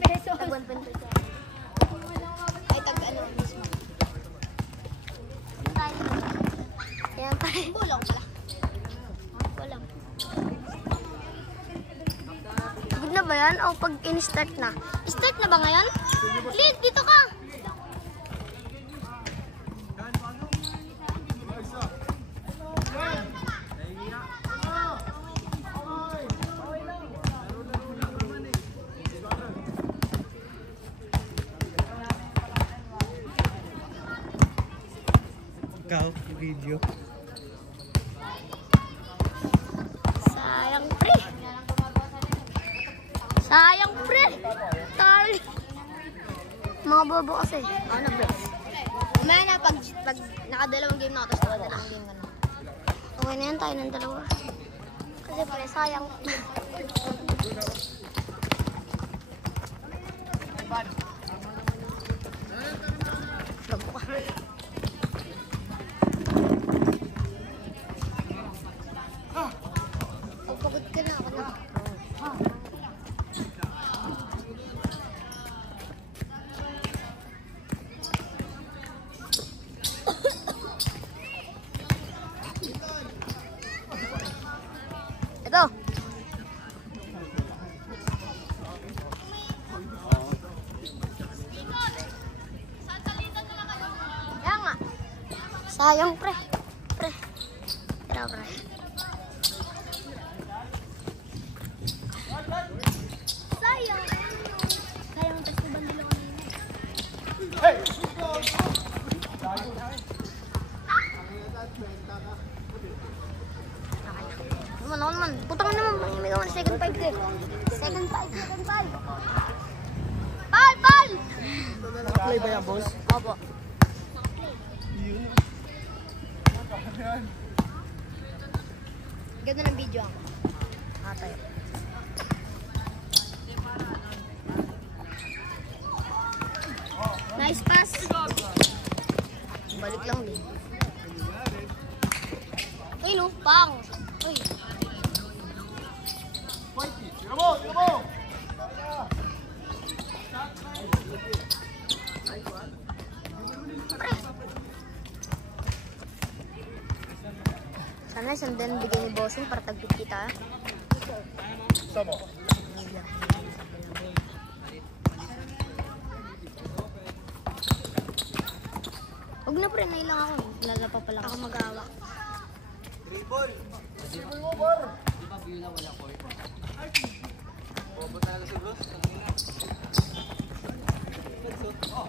pesos. Tag 1 pesos. Ay, tag ano mismo. Yan pa. Bulong pala. Bulong. Good na ba yan? O pag in-start na? Start na ba ngayon? Lid, dito ka! Video. Sayang pre. Sayang pre. Tali. Mga bobo kasi. Ano pre? Umaya na pag nakadalawang game na ako, tapos nakadalawang game ka na. Okay na yan, tayo ng dalawa. Kasi pre, sayang. Bago ka. Pagod ka na ako na. Ito. Kaya nga. Sayang pre. Pre. Tira pre. Sayang. Sayang ang testo bandilo kanina. Hey! Naman. Putang naman. May gawa na second 5 din. Second 5. Pal! Naka-play ba yan, boss? Opo. Ganda ng video ako. Tayo. Nice pass. Balik lang din. Uy, no, pang. Uy. Sana isang din bigay ni Bossing para tagpit kita. Sama. Huwag na pre, nailang ako. Lalapa pala ako mag-awak. Dribble mo, bar. Di ba Viola wala ko? Bobo talaga si Bruce. Oh.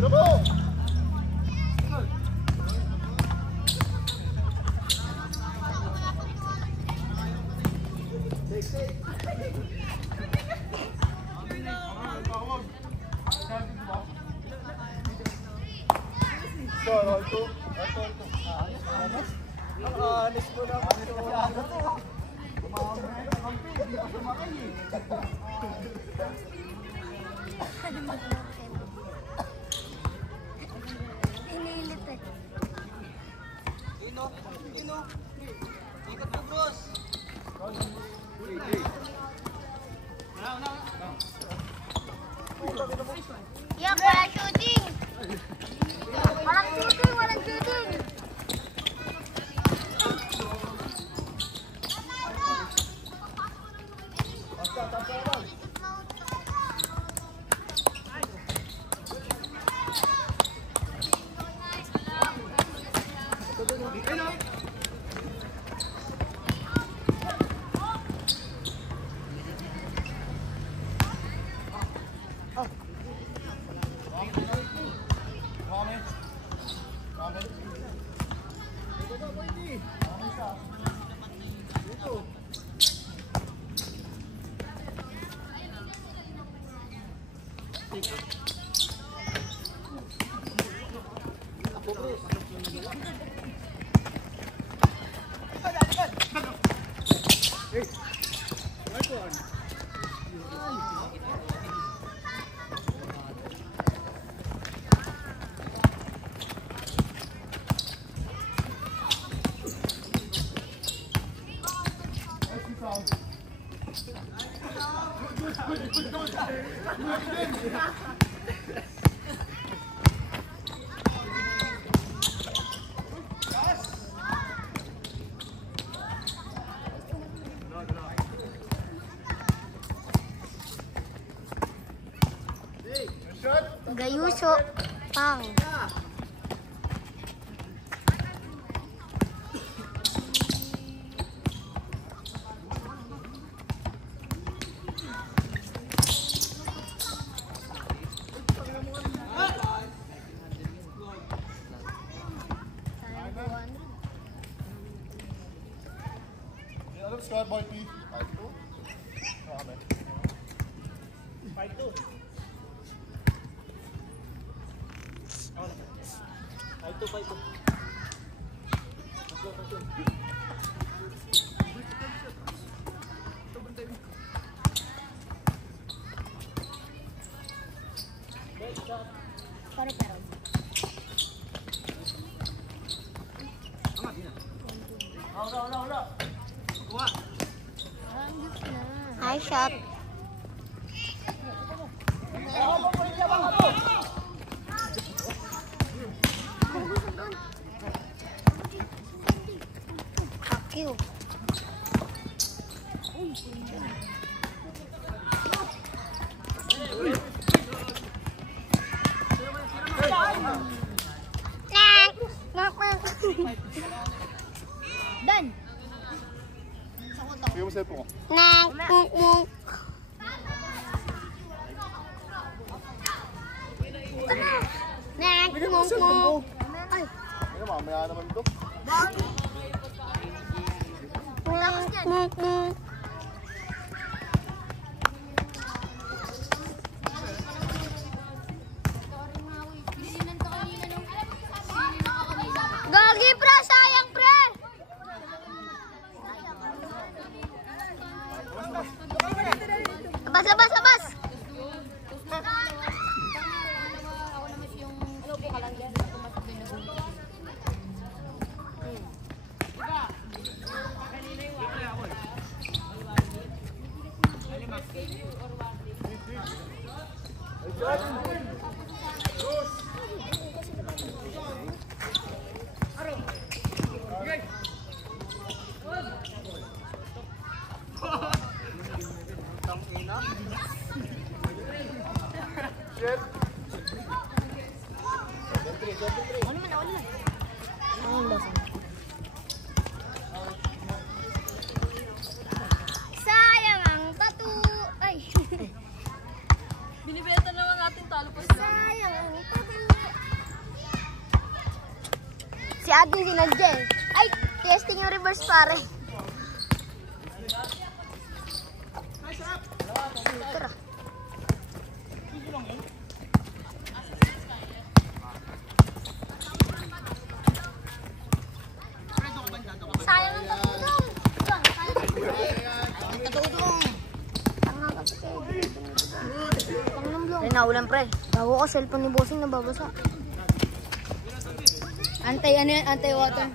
Ito. Ang anis ko na kasi ano to. Inilit eh. Ino. Ikat mo, bros. Yak, walang shooting! Walang shooting! Gayuso Pang. Squad boy P. 5-2. 5-2. 5-2. High shot. Akil. Dan. Bigyan mo cellphone ko. Nang. Bigyan mo cellphone ko. Ay. Ay, mamaya naman ito. Gagi, pre! Sayang, pre! Labas! Sayang ang tatu. Ay. Binibenta naman natin talo pa. Sayang ang tatu. Si ating sinadya eh. Ay, testing yung reverse pare. Tara. Sayang ang tatudong. Tatudong. Tanga kasi kayo. Ay, naulan pre. Bago ko cellphone ni Bossing nababasa. Antay ano yan? Antay water.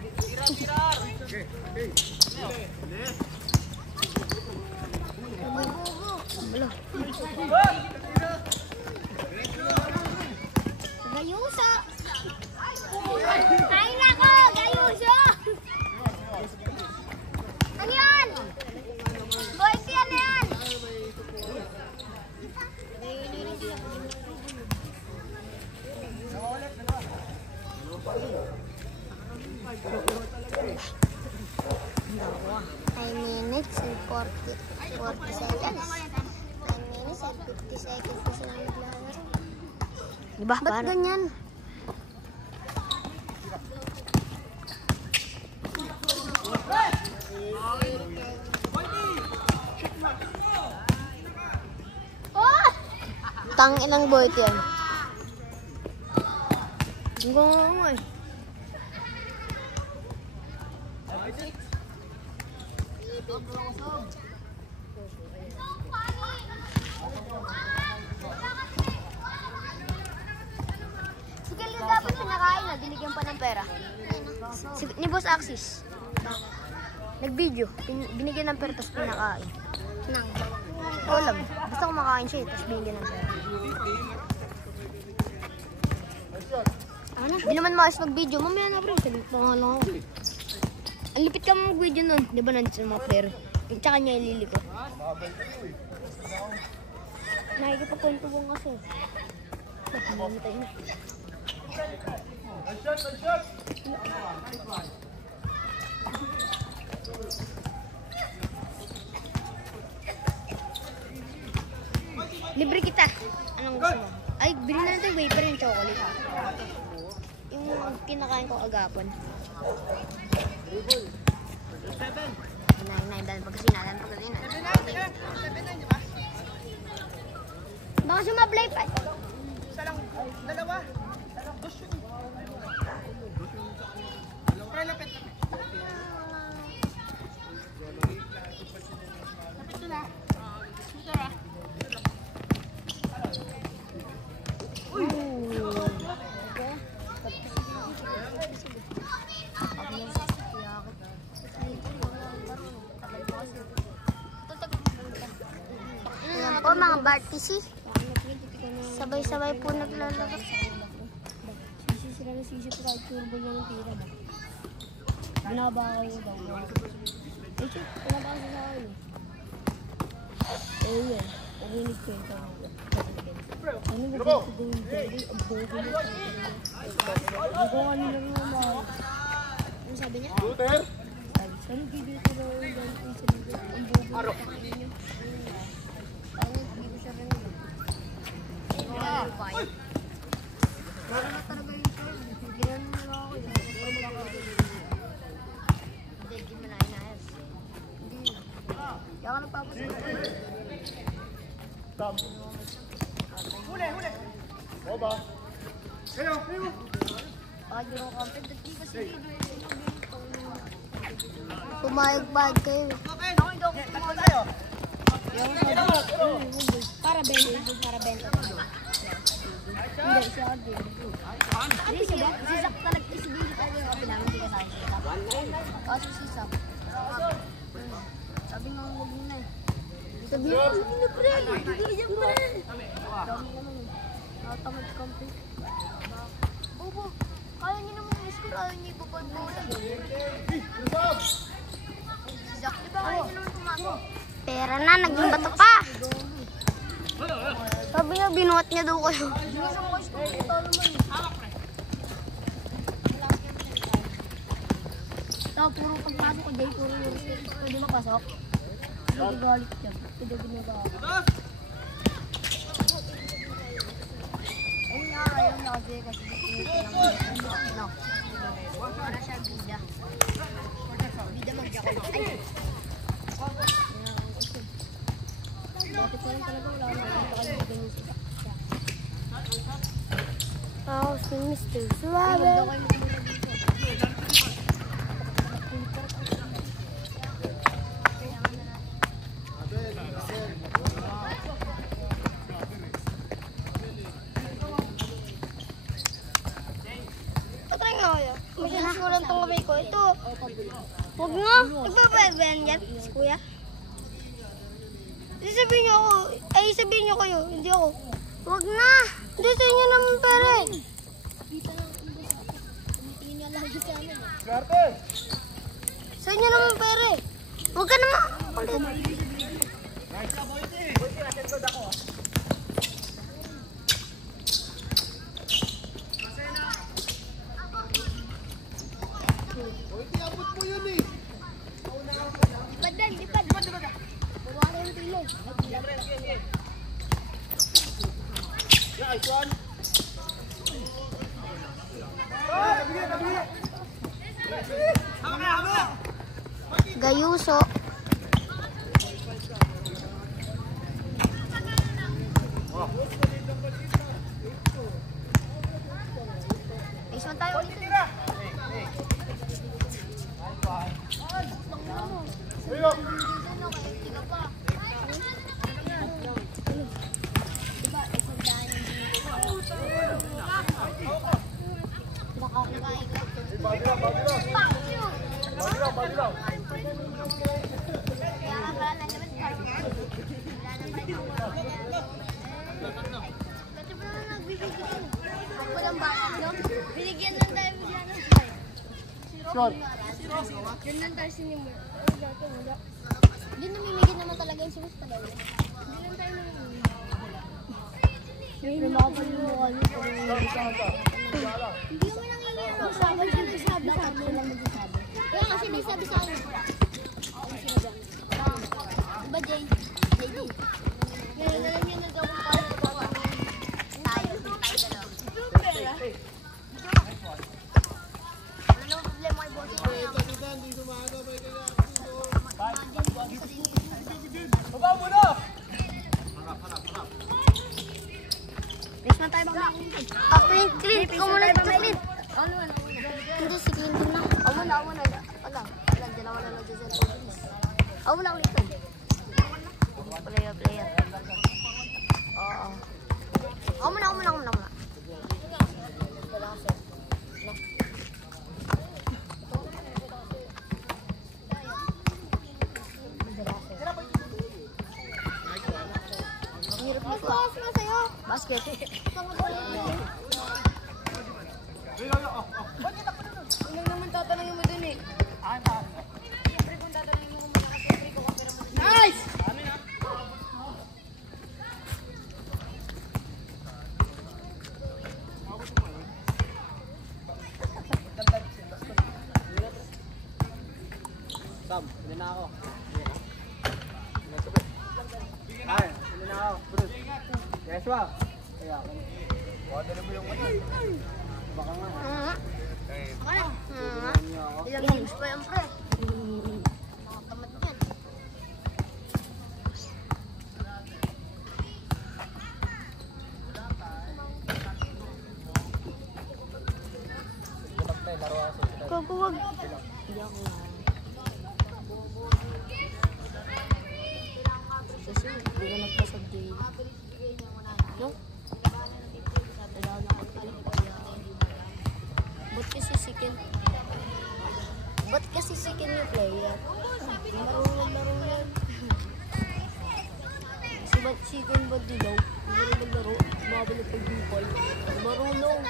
Gayuso. Ay nako, Gayuso. Ano yan? Boy, ano yan? Minutes and 40 seconds. 9 minutes and 50 seconds na silang naglalaro. Diba? Ba't ganyan? Tang ilang boy yan. Gungo eh. Si Kelly dapat pinakain na, dinigyan pa ng pera. Ni Boss Axis. Nag-video, binigyan ng pera tapos pinakain. Nang. Oo lang, basta kumakain siya tapos binigyan ng pera. Hindi naman maayos mag-video, mamaya na bro, salit pa nga lang ako. Ang lipit ka mag-video nun, di ba nandito sa mga player? Tsaka niya ililiko. Nakikipagkwentuhan kasi. Mamatay na. Libre kita. Anong gusto mo? Ay, bilhin na natin wafer yung chocolate. Yung kinakain ko agapon. 9 dahil pag sinalan pag ganyan. Baka sumablay pa. Isa lang, dalawa. Kaya lapit. Lapit na. Ayan po mga Bartisi. Sabay-sabay po naglalaro. Sisira na sisi po kahit turbo niya ng tira ba? Binaba kayo daw. Eh, shit, binaba kasi sa akin. Eh, yun. Narinig ko yung tawag. Ano ba dito gawin dyan? Ang bobo mo. Hindi ko ano lang naman. Ano sabi niya? Luther! Sabi dito raw yung ang bobo mo. Parang hindi ko siya rin. Para na talaga yung show. Bigyan mo na ako yun. Hindi mo na inayos. Hindi. Kaya ka nagpapasin. Stop. Huli, huli. O ba? Kayo, kayo. Bakit yun ang content? Dati kasi pumayag-bayag kayo. Okay, nakuha daw. Takot tayo. Para benta. Para benta. Hindi, siya ka din. Hindi siya ba? Si Zach talaga. Si Billy talaga yung kapila. Hindi ka sa akin. Kasi si Zach. Sabi nga huwag mo na eh. Sabi nga huwag mo na pre. Hindi ka pre. Dami naman eh. Nakatamad kampi. Bobo, kaya niyo naman yung score. Ayaw niyo ipapag bola. Si Zach, di ba kaya niyo naman pumasok? Pera na, naging bato pa. Sabi niya, binuhat niya daw kayo. Ito, puro pagpasok ko, Jay, puro yung pwede mapasok. Hindi galit yan. Pwede ginagawa. Ayun nga, ayaw na kasi no. Para siya bida. Bida mag-jackal. Ay! Dati ko rin talaga wala na ganyan siya. Oh, si Mr. Huwag Suave. daw kayo magmula dito. Patry nga kayo. Masyasulan tong kamay ko. Ito. Huwag nga. Nagbabayad ba yan yan? Si kuya? Sabihin niyo ako. Ay, sabihin niyo kayo. Hindi ako. Huwag na. Hindi sa inyo naman pera eh. Dito lang ang basa. Tumitingin niya lagi sa amin. Swerte! Sa inyo naman pera eh. Huwag ka naman. Lipad din, lipad. Bawa ka yung tilo. Nice one! Gayuso. Oh. Kaya nga pala, naman Ba't ba na nagbibigyan? Walang bata, no? Binigyan lang tayo bigyan ng fly. Shot. Yun lang tayo sinimula. Hindi namimigyan naman talaga yung sumus talaga. Hindi lang tayo namimigyan. Siyempre makapal yung mukha niyo. Hindi mo nangingiyan ako sa akin. Sabi sa akin lang magsasabi. Kaya kasi may sabi sa akin. Diba Jay? JD? Ngayon na lang yun na daw kung paano gawa kami. Tayo dalawa. Wala naman problema kay boss ko. Baba mo na! Race man tayo baka Clint, Clint. Ikaw muna dito, Clint. Ano? Hindi, si Clinton na. Ako muna. Wala, dalawa na lang dyan sa Race. Ako muna ulit. Player. Oo. Ako muna. Basket. Ano naman tatanungin mo dun eh? Siyempre kung tatanungin mo kung makakasipre ko kapira mo. Nice! Sam, hindi na ako. Ay, hindi na ako. Bruce. Yes, ba? Kaya ako. Order mo yung ano. Baka nga. Ilang games pa yan, pre? Nakakamat yan. Kaguwag. Hindi ako lang. Kasi hindi ka nagpasag jail. No? Wala na ako tayo. Ba't kasi sikin yung player? Marunong yan. Si ba't sikin ba't dilaw? Marunong maglaro. Mabalik pag bukol. Marunong.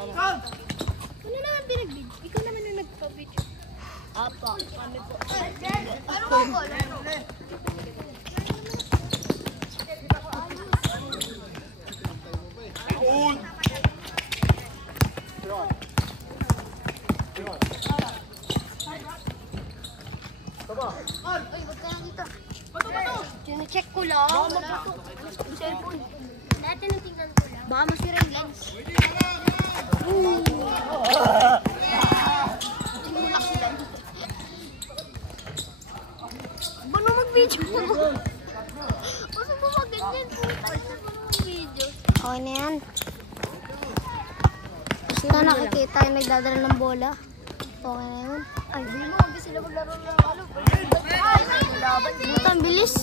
Ano naman pinag-video? Ikaw naman yung nagpa-video. Apa, kami po. Ano ko ko? Ay, wag ka lang dito. Chine-check ko lang. Yung cellphone. Dati natingnan ko lang. Baka masira yung lens. Bano mag-video mo? Basta mo mag-ganyan po. Bano mag-video? Okay na yan. Gusto na nakikita yung nagdadala ng bola. Okay na yun. Ay, di mo. Hindi sila maglaro ng ano. Ay, laban. Buta, ang bilis.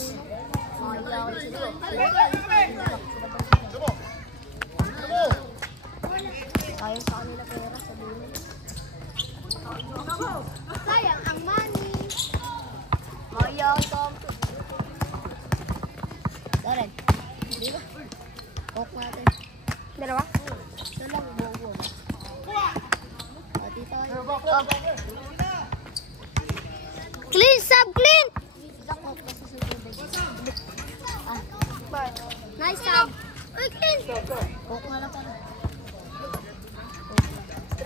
Sayang sa kanila pera sa dulo. Sayang ang money. Sayang sa Darren. Dito. Coke natin. Dalawa? Ito lang, buo-buo. Pati tayo. Clean, sub, clean! Ito, Coke kasi sa tubig. Nice sub. Ay, clean! Coke nga lang tayo.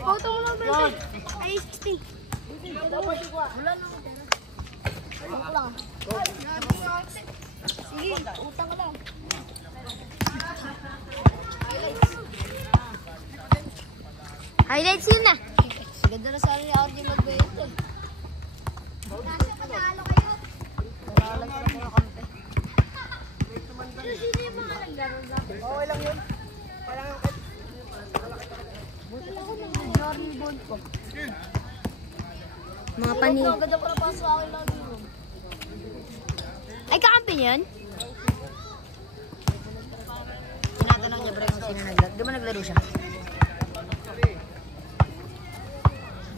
Photo mo lang, Ben. Ay, 16. Wala na. Coke lang. Sige, utang ka lang. Highlights yun na. Ganda na sana ni RD mag-bayot eh. Nasa panalo kayo. Nalalag na mga kampe. Sino yung mga naglaro natin? Okay lang yun. Buti ako mag-journey board ko. Mga panig. Ganda pala pa sa akin lagi mo. Ay, kakampi niya yun? Tinatanong niya bro kung sino naglaro. Di ba naglaro siya?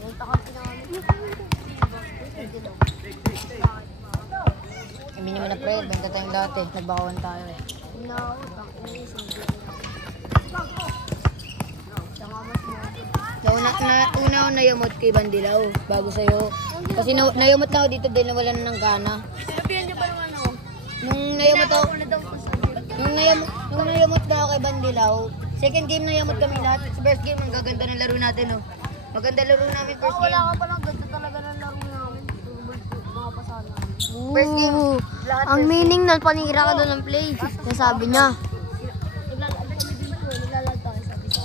Buta kampi na kami. Sabi niyo na pre, benta tayong dati. Nagbakawan tayo eh. Una ako nayamot kay Bandilaw bago sa'yo. Kasi nayamot na ako dito dahil nawalan na ng gana. Sabihan niyo pa naman ako. Nung nayamot na ako kay Bandilaw, second game nayamot kami lahat. Sa first game, ang gaganda ng laro natin, oh. Maganda laro namin first game. Wala ka palang ganda talaga ng laro namin. Mga pasana. First game, lahat Ang meaning nun, panira ka doon ng play. Nasabi niya. Naglalagay kami dito. Naglalagay tayo. Sabi sa.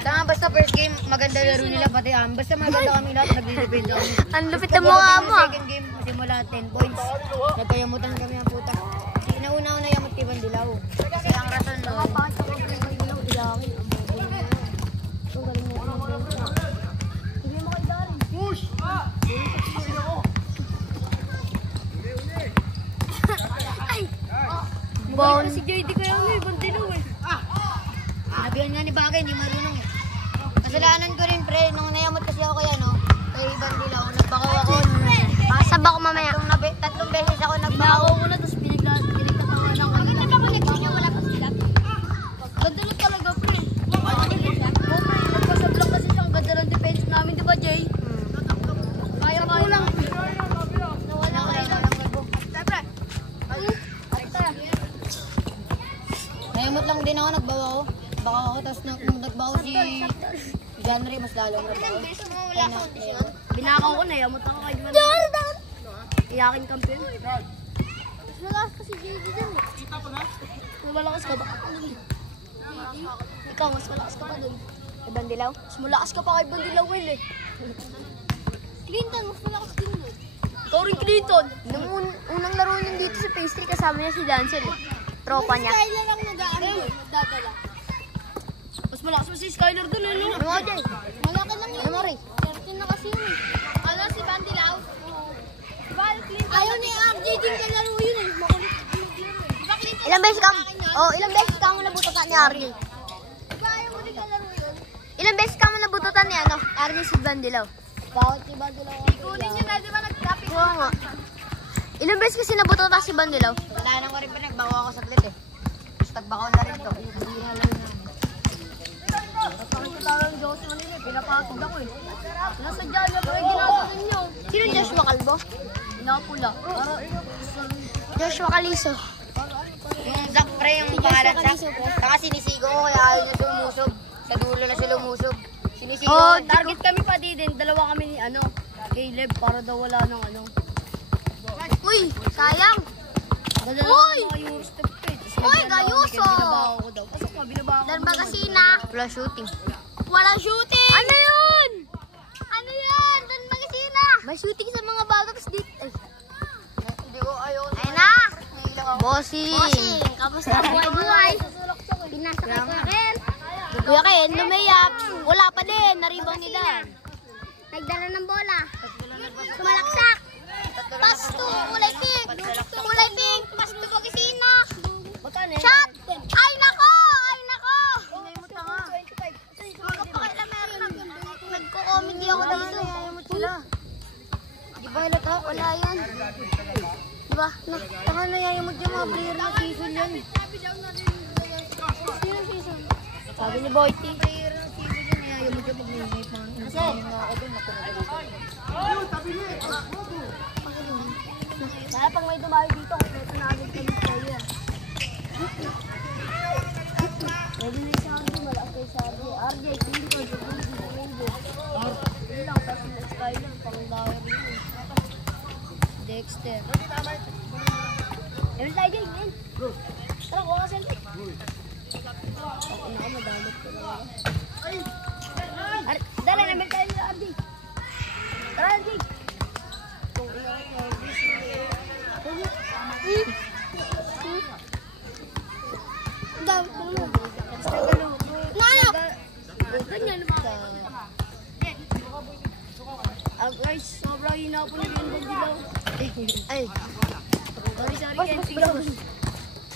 Tama, basta first game, maganda laro nila pati basta maganda kami lahat, nag-defend kami. Ang lupit ng mukha mo. Second game, simula 10 points. Nagpayamutan kami ang puta. Kasi nauna ako nayamot kay Bandilaw. Kasi ang rason nun, Bon. Si JD kaya ano eh. Bandilaw eh. sinabihan nga ni Bagay, hindi marunong eh. Kasalanan ko rin pre, nung nayamot kasi ako kaya no, kay Bandilaw, nagbakaw ako. Saba ko mamaya. Tatlong beses ako nagbakaw. Bago ko na, tapos pinagkatawa lang. Ang ganda ba connection niya? Wala pa sila. Ganda na talaga, pre. Nagpasab lang kasi siyang ganda ng defense namin, di ba, Jay? Kaya lang. Nawala ko rin lang. Pre. Nayamot lang din ako, nagbawa ako. Baka ako, tapos nung nagbawa si Janry, mas lalong nagbawa. Binakaw ko na, yamot ako kay Jordan. Iyakin kampiyon. Malakas kasi JD dun eh. Malakas ka ba? Ikaw, mas malakas ka pa dun. Kay Bandilaw? Mas malakas ka pa kay Bandilaw, Will eh. Clinton, mas malakas din dun. Ikaw rin, Clinton. Nung unang laro niya dito sa pastry, kasama niya si Dancel eh. Tropa niya. Skyler lang nagdadala. Mas malakas mo si Skyler dun eh, no? Ano nga, Jay? Malaki lang yun. Ano mo, Ray? 13 na kasi yun eh. Ano si Bandilaw? Ayaw ni RJ din kalaro yun eh. Makulit din yun eh. Diba Clinton? Ilang beses ka mo nabututan ni Ariel. Diba ayaw mo din kalaro yun? Ilang beses ka mo nabututan ni Ariel si Bandilaw. Bakit si Bandilaw? Ikunin nyo na, di ba nag-traffic? Oo nga. Ilang beses kasi nabututan si Bandilaw. Wala nang ko rin pa, nagbakaw ako saglit eh. Tapos nagbakaw na rin to. Nakakita ng Diyos mo nila eh. Pinapakod ako eh. Nasadya niya pa rin ginagawa ninyo. Sino Joshua Calvo? Pinapula. Joshua Calizo. Yung Zach pre, yung pangalan Zach. Saka sinisigo ko, kaya ayaw niya sumusob. Sa dulo na sila umusob. Sinisigo Oh, ko. target kami pa din. Dalawa kami ni Caleb para daw wala ng Uy, sayang. Uy! Uy, Gayuso! Binabaho ko daw. Pasok mo, binabaho ko. Dan Bagasina. Wala shooting. Walang shooting! Ano yun? Ano yun? Dan Bagasina! May shooting sa mga bagaks dito. Ay, Hindi ko ayaw. ayun na! Nailang ako. Bossing! Kamusta buhay-buhay? Pinasa kay Kuya Ken. Kuya Ken, lumayap. Wala pa din. Naribang ni Dan. Nagdala ng bola. Sumalaksak. Pasto, kulay pink. Kulay pink. Pasto Bagasina. Shot! Ay nako! Ay nako! Nagko-comedy ako dito. Di ba halata? Wala yan. Diba? Taka na yayamot yung mga player ng season yan. Sabi ni Boyty. Player ng season yan, yayamot yung pag-iingay pa. Kasi? Ako din, Kaya pag may dumayo dito, kompleto na agad kami player. Pwede na si RJ, malakas kay si RJ. RJ, Clinton, yun lang, tapos yung Skyler, pang dawa rin yun. Dexter. Ewan tayo dyan, yan. Tara, kuha ka selfie. Ako na, madamot ko lang. Dala, namin tayo sa RJ. Tara, RJ. Ganyan ba? Guys, sobrang hina po nila yung Bandilaw. Ay. Sorry, Ken.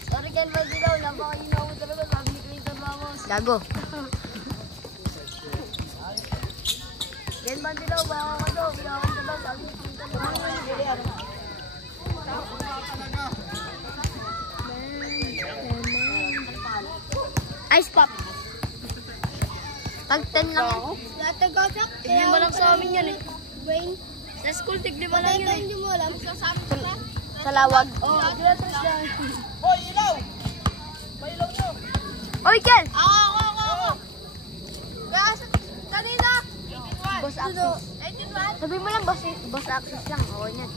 Sorry, Ken Bandilaw. Napakahina mo talaga. Sabi ni Clinton Ramos. Gago. Yan Bandilaw, baka ka daw. Iyakan ka daw. Sabi ni Clinton. Ice pop. Tag 10 lang yan. Dati gagak. Tignan mo lang sa amin yan eh. Brain. Sa school, tignan mo lang yan eh. Hindi mo alam. Sa lawag. Oh, dito lang. Hoy, ilaw! May ilaw nyo! Oy, Kel! Ako. Gas. Kanina. Boss Axis. 18-1. Sabi mo lang, boss Axis lang. Oo, yan.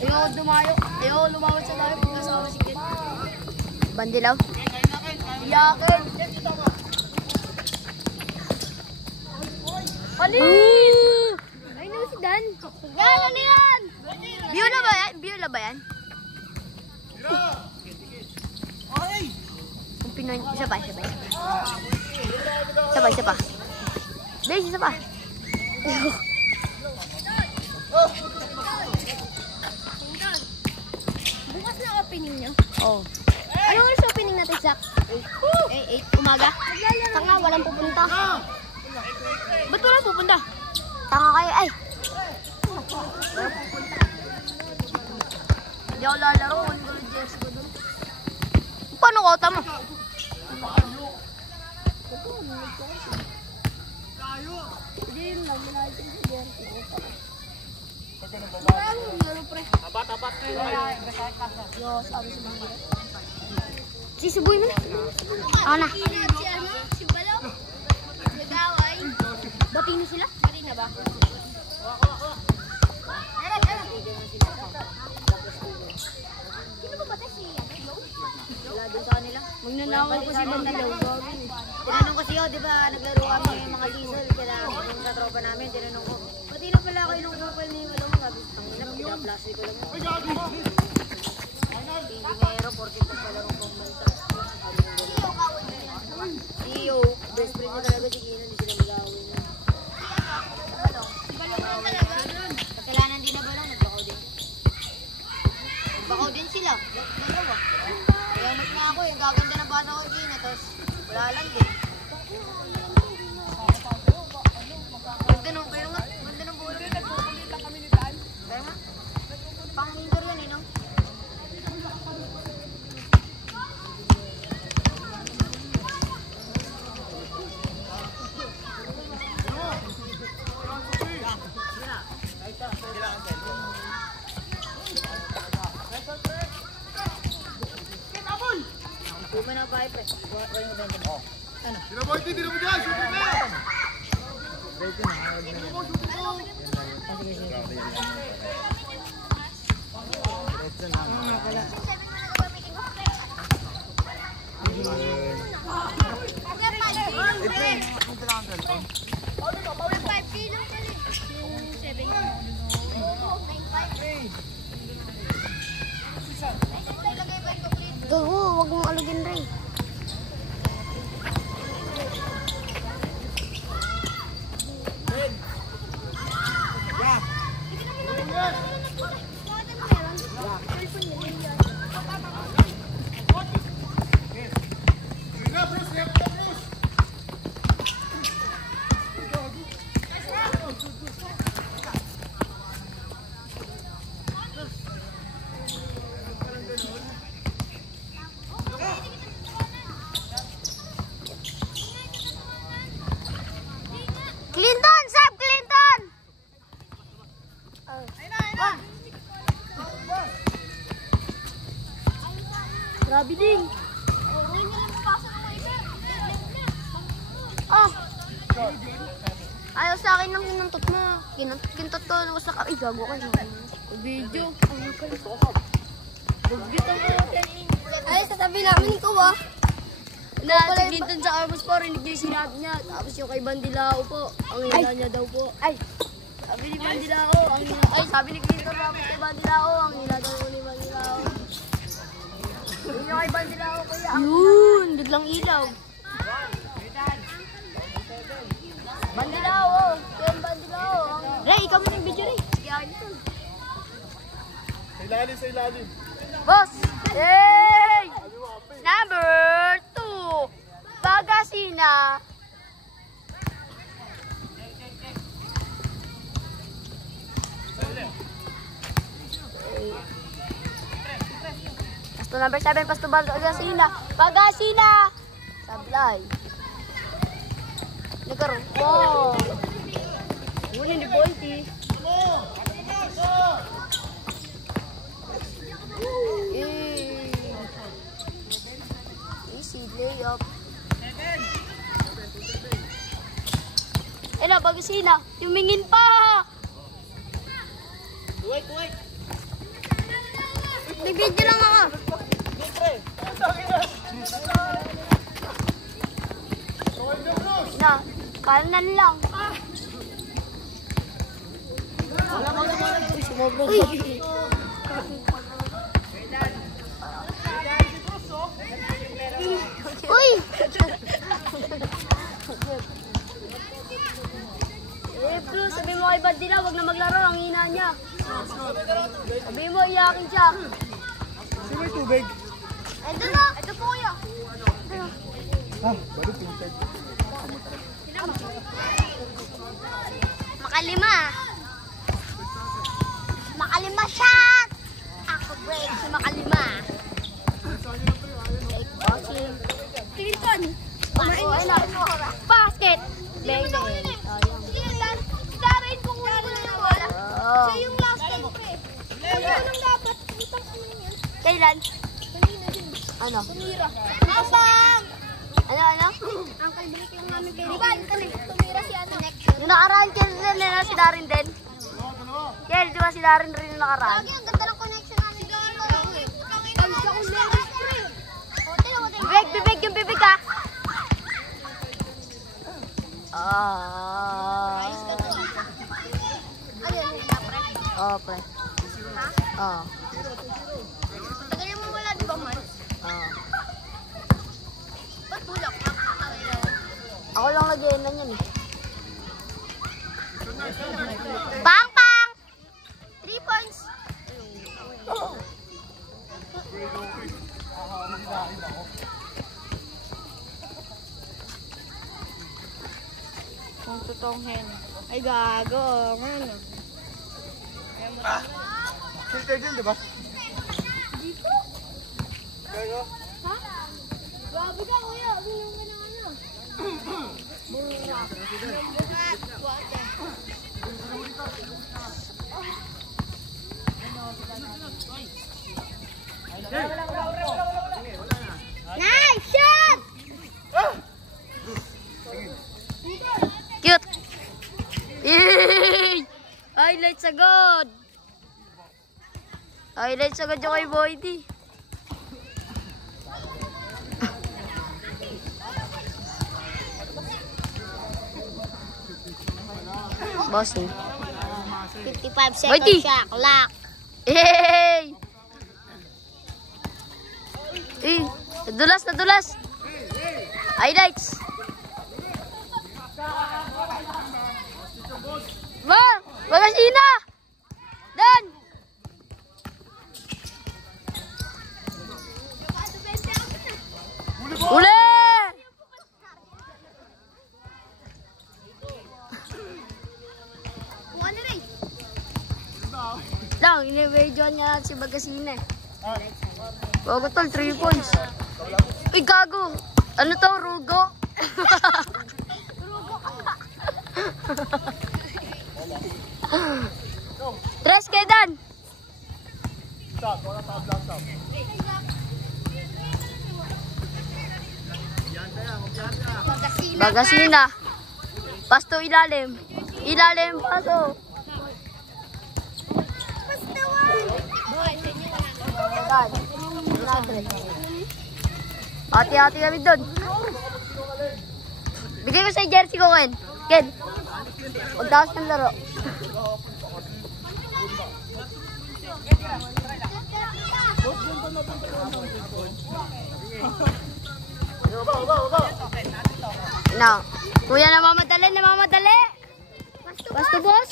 Ayoko dumayo. Ayoko lumawat sa layo pag kasama si Kit. Bandilaw. Iyakin. Ay, no, si Dan. Yan, ano yan? Biola ba yan? Kung Pinoy, isa pa. Base, isa pa. Bukas na opening nyo. Oh. Ano oras opening natin, Zach? 8 umaga. Tanga, walang pupunta. Ba't wala pupunta? Tanga kayo, ay. Hindi ako lalaro. Kunin ko yung jersey ko doon. Paano kota mo? Hindi yun lang. Malayo sa jersey. Tapat na yun. Sisubuy mo na. Ako na. Si ano? Si Balaw? Nagaway? Bati na sila? Bati na ba? Sino ba bata si ano? Wala doon sa kanila. Magnanakaw ko si Bandilaw. Tinanong ko siya, di ba, naglaro kami mga diesel, sila yung sa tropa namin, tinanong ko, pati na pala kayo nung kapal ni Walong, sabi, ang ina, pagka-plastic ko lang yun. Ingeniero, 40 pa pala kung pumunta. CEO, best friend niya talaga si Kino, hindi sila mag-awin niya. Kasalanan din na ba lang, nagbakaw din. Nagbakaw din sila, dalawa. Kaya mat na ako, yung gaganda na basa ko Kino, tapos wala lang din. Ganda nung, pero nga, ganda ng bola. Kaya nga, pang-indoor yan eh, no? Huwag mo na pipe eh. Huwag mo benta mo. Ano? Tira mo dyan! Super na! Oo, wag mong alugin rin. Clinton! Sab! Clinton! Grabe din. Oh! Ayaw sa akin ng kinuntot mo. Kinuntot ko sa ka. Ay, gago ka. Video. Ay, sasabi namin ko ah. Na si Clinton sa Armos po, rinig niya yung sinabi niya. Tapos yung kay Bandilao po, ang hila niya daw po. Ay! Sabi ni Bandilao, ang hila. Ay, sabi ni Clinton tapos kay Bandilao, ang hila daw ni Bandilao. Yun yung kay Bandilao, kuya. Yun! Biglang ilaw. Bandilao, kaya Bandilao. Ray, ikaw mo ng video, Ray. Sige, akin ito. Sa ilalim, sa ilalim. Boss! Hey! Number 2, Bagasina. Pasto number 7, Pasto Bagasina. Bagasina! Sablay. Nagkaroon. Wow! Huli ni Boyti. Easy layup. Ela, Bagasina. Tumingin pa! Wait. Nag-video lang ako. Na, kanan lang. Uy! Uy! Bro, sabi mo kay Bandila, wag na maglaro, ang hina niya. Sabi mo, iyakin siya. Sino yung tubig? Ito na! Ito po kuya. Baru pinted. Makalima. Makalima shot. Ako break si Makalima. Take boxing. Clinton. Kumain mo siya. Basket. Sige, Darin kung wala mo na yung wala. Siya yung last time, pre. Ano lang dapat? Kailan? Kanina din. Ano? Tumira. Abang! Ano? Uncle, balik yung namin kay Ricky. Tumira si ano. Yung nakaraan, Kel, na si Darin din. Kel, di ba si Darin rin yung nakaraan? Lagi, ang ganda ng connection namin dito. Ang sa kong legs, pre. O, tinan mo. Bibig yung bibig ka. Ayos ka to. Ano yun, pre? Oo, pre. Ha? Oo. Tagalin mo wala, di ba, man? Oo. Ba't bulak? Ako lang lagyan na yan eh. Bang, bang! 3 points. Kung totoong hen. Ay, gago. Ano? Filter din, di ba? Grabe ka, kuya. Bilang ka ng ano. Nice shot! Cute! Yay! Highlights agad! Highlights agad yung kay Boydy. Bossing. 55 seconds Boydy! shot. Lock. Yay! Eh, nadulas! Highlights! Bang! Bagasina! Dan! Uli! Lang, ini-videoan niya si Bagasina eh. Bago tol, 3 points. Uy, gago! Ano to, Rugo? Tres kay Dan! Bagasina. Pasto ilalim. Ilalim, paso. Hati-hati kami doon. Bigay ko sa jersey ko, Ken. Ken, magdaos ng laro. Na, kuya, namamadali. Basto, boss.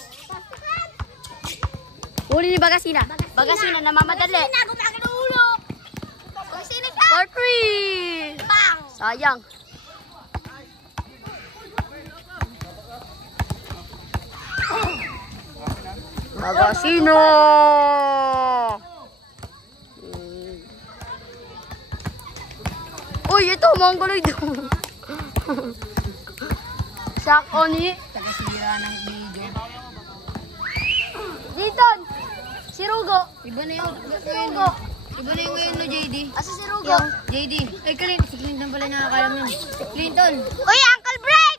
Huli ni Bagasina. Bagasina, namamadali. 4-3. three! Bang! Sayang. Magasino! Uy, ito, mongoloid. Sak Oni. Tagasira ng video. Dito! Si Rugo. Iba na yun. Si Rugo. Iba na yung ngayon no, JD. Asa si Rugo? JD. Ay, si Clinton pala nakakala mo yun. Clinton. Uy, Uncle Break!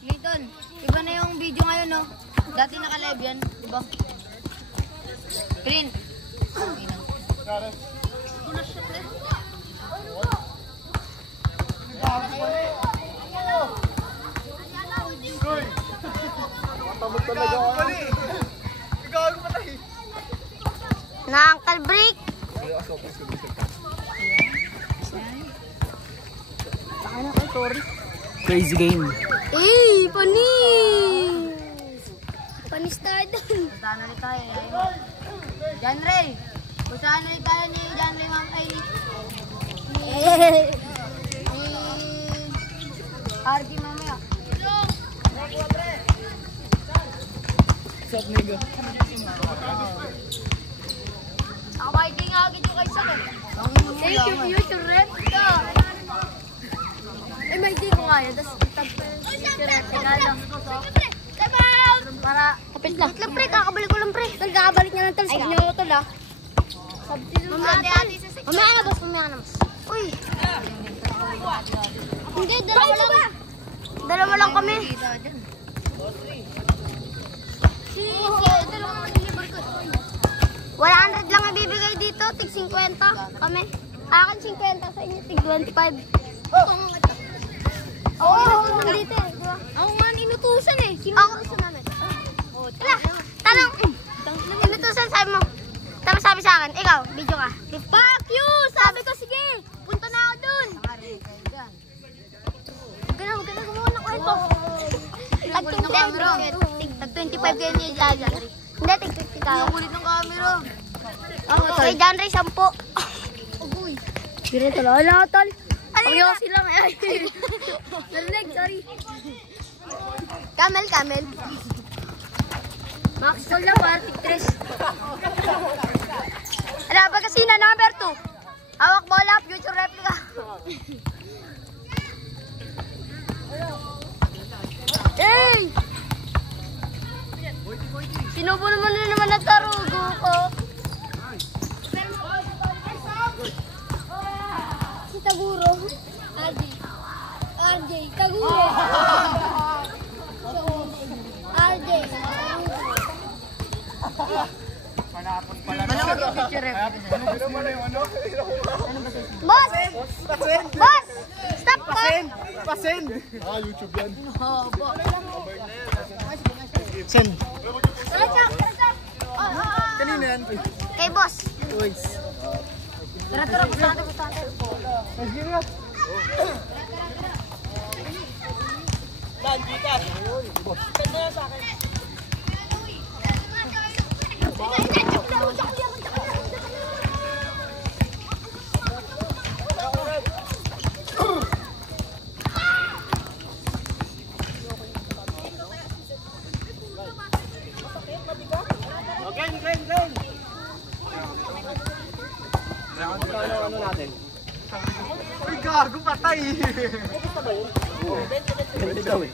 Clinton. Iba na yung video ngayon, no? Dati naka-live yan, diba? Clint. Matamad talaga ako. Ikaw ang patay. Na Uncle Break. Crazy game. Eh, panis! Panis tayo dun. Puntaan ulit tayo. John Ray. Puntaan ulit tayo ni John Ray, Ma'am Kylie. RG mamaya. Sup, nigga? Nakabiking agad yung kay Sak. Thank you, future rep. Eh, may di ko nga yun. Tapos itag pa yung future rep. Regalo. Para, kapit lang. Wait lang, pre. Kakabalik ko lang, pre. Tal, kakabalik niya lang, tal. Sabi niyo ako, tal, ah. Mamaya na, boss. Mamaya na, boss. Uy. Hindi, dalawa lang. Dalawa lang kami. Dalawa lang nilibar ko. 100 lang ibibigay dito. Tig 50 kami. Akin 50, sa inyo tig 25. Oo, nandito eh. Diba? Ako nga inutusan eh. Sino inutusan namin? Tala, tanong. Inutusan sabi mo. Tapos sabi sa akin, ikaw, video ka. Fuck you! Sabi ko, sige. Punta na ako dun. Huwag ka na gumawa ng kwento. Tag 25 kayo niya dyan. Hindi, tig 50 tayo. Kulit ng camera. Kay John Ray, 10. Uy. Pero tala, wala tol. Pagyosi lang eh. Narinig, sorry. Camel. Max Sol lang, Arctic 3. Ano ba kasi na number 2? Hawak bola, future replica. Hey! Sinubo naman ang tarugo ko. Si Taguro. RJ. Taguro. RJ. Malamag yung picture eh. Boss! Boss! Stop ka! Pasend! Ah, YouTube yan. Send. Oh. Kanina yan. Kay boss. Boys. Tara, gusto natin. Sige nga. Ano natin? Uy, gago, patay! Ito ba yun? Ganito daw eh.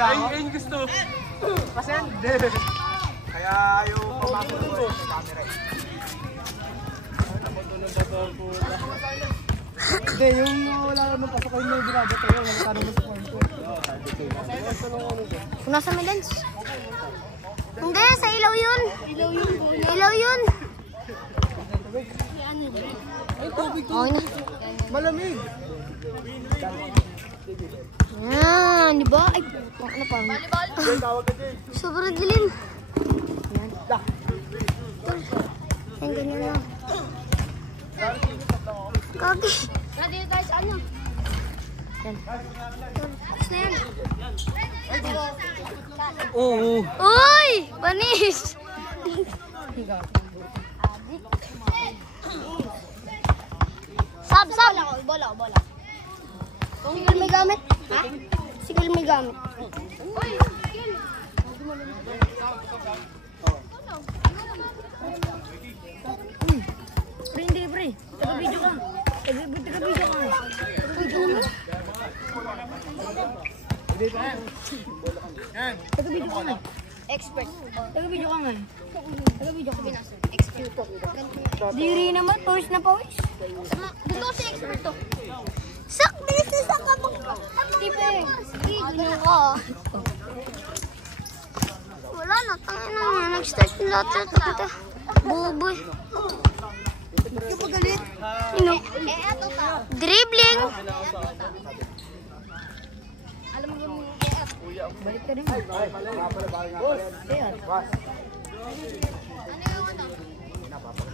Ayun gusto. Pasend. Kaya yung pamako ko sa camera. Hindi, yung wala naman pasok kayo may binabat kayo. Wala ka naman sa phone ko. Kung nasa may lens. Hindi, sa ilaw yun. Ilaw yun. Ay, tubig to. Okay na. Malamig. Yan, di ba? Ay, ano pa? Tawag ka din. Sobrang dilim. Yan, ganyan lang. Kagi. Nandito tayo sa ano? natin. Oo. Uy! Panis! Sab! Bola. Sigil may gamit? Ha? Sigil may gamit. Pre, hindi pre. Taga-video ka. Taga-video ka. Taga-video ka nga. Expert. Taga-video ka nga. Taga-video ka. Expert to. Diri naman, pawis na pawis. Dito si expert to. Sak! Bilis na sak ka Tipo, Ganyan ko. Wala na. Tangin na nga. Nag-start yung lahat sa buboy. yung pagalit. Ino? Eto ka. Dribbling. Alam mo yung Balik ka rin. ano yung ano?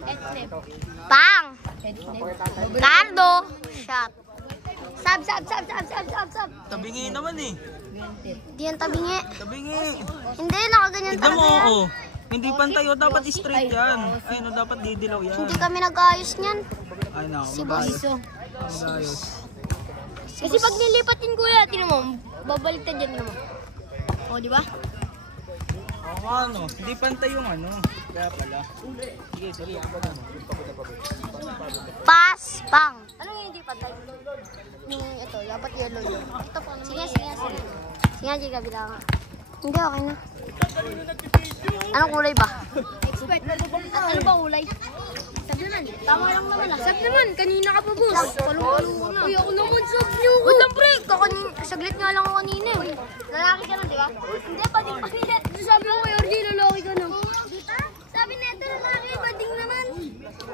Etnep. Pang. Headnet. Cardo. Shot. Sab. Tabingi naman eh. Di yan tabingi. Tabingi. Hindi, nakaganyan Tignan mo, talaga yan. oo. Hindi pantay, oh. Dapat straight yan. Ay, no, dapat didilaw yan. Hindi kami nag-ayos niyan. Ay, no. Si Boss. Magayos. Kasi pag nilipatin ko yan, tinan mo, babaliktad yan naman. O, di ba? Oo, ano. Hindi pantay yung ano. Kaya pala. Sige. Pass. Pang. Ano yung hindi patay? Yung ito, dapat yellow yun. Ito pa naman. Sige. Sige, G, kabila ka. Hindi, okay na. Anong kulay ba? Expert. Ano ba kulay? Sab naman. Tama lang naman ah. Sab naman. Kanina ka pa, boss. Palong-palo ka na. Uy, ako naman sab niyo. Wait lang, pre. Saglit nga lang ako kanina. Lalaki ka na, di ba? Hindi, bading pahilit. Sabi ko kay RJ, lalaki ka na. Sabi na ito, lalaki, bading naman.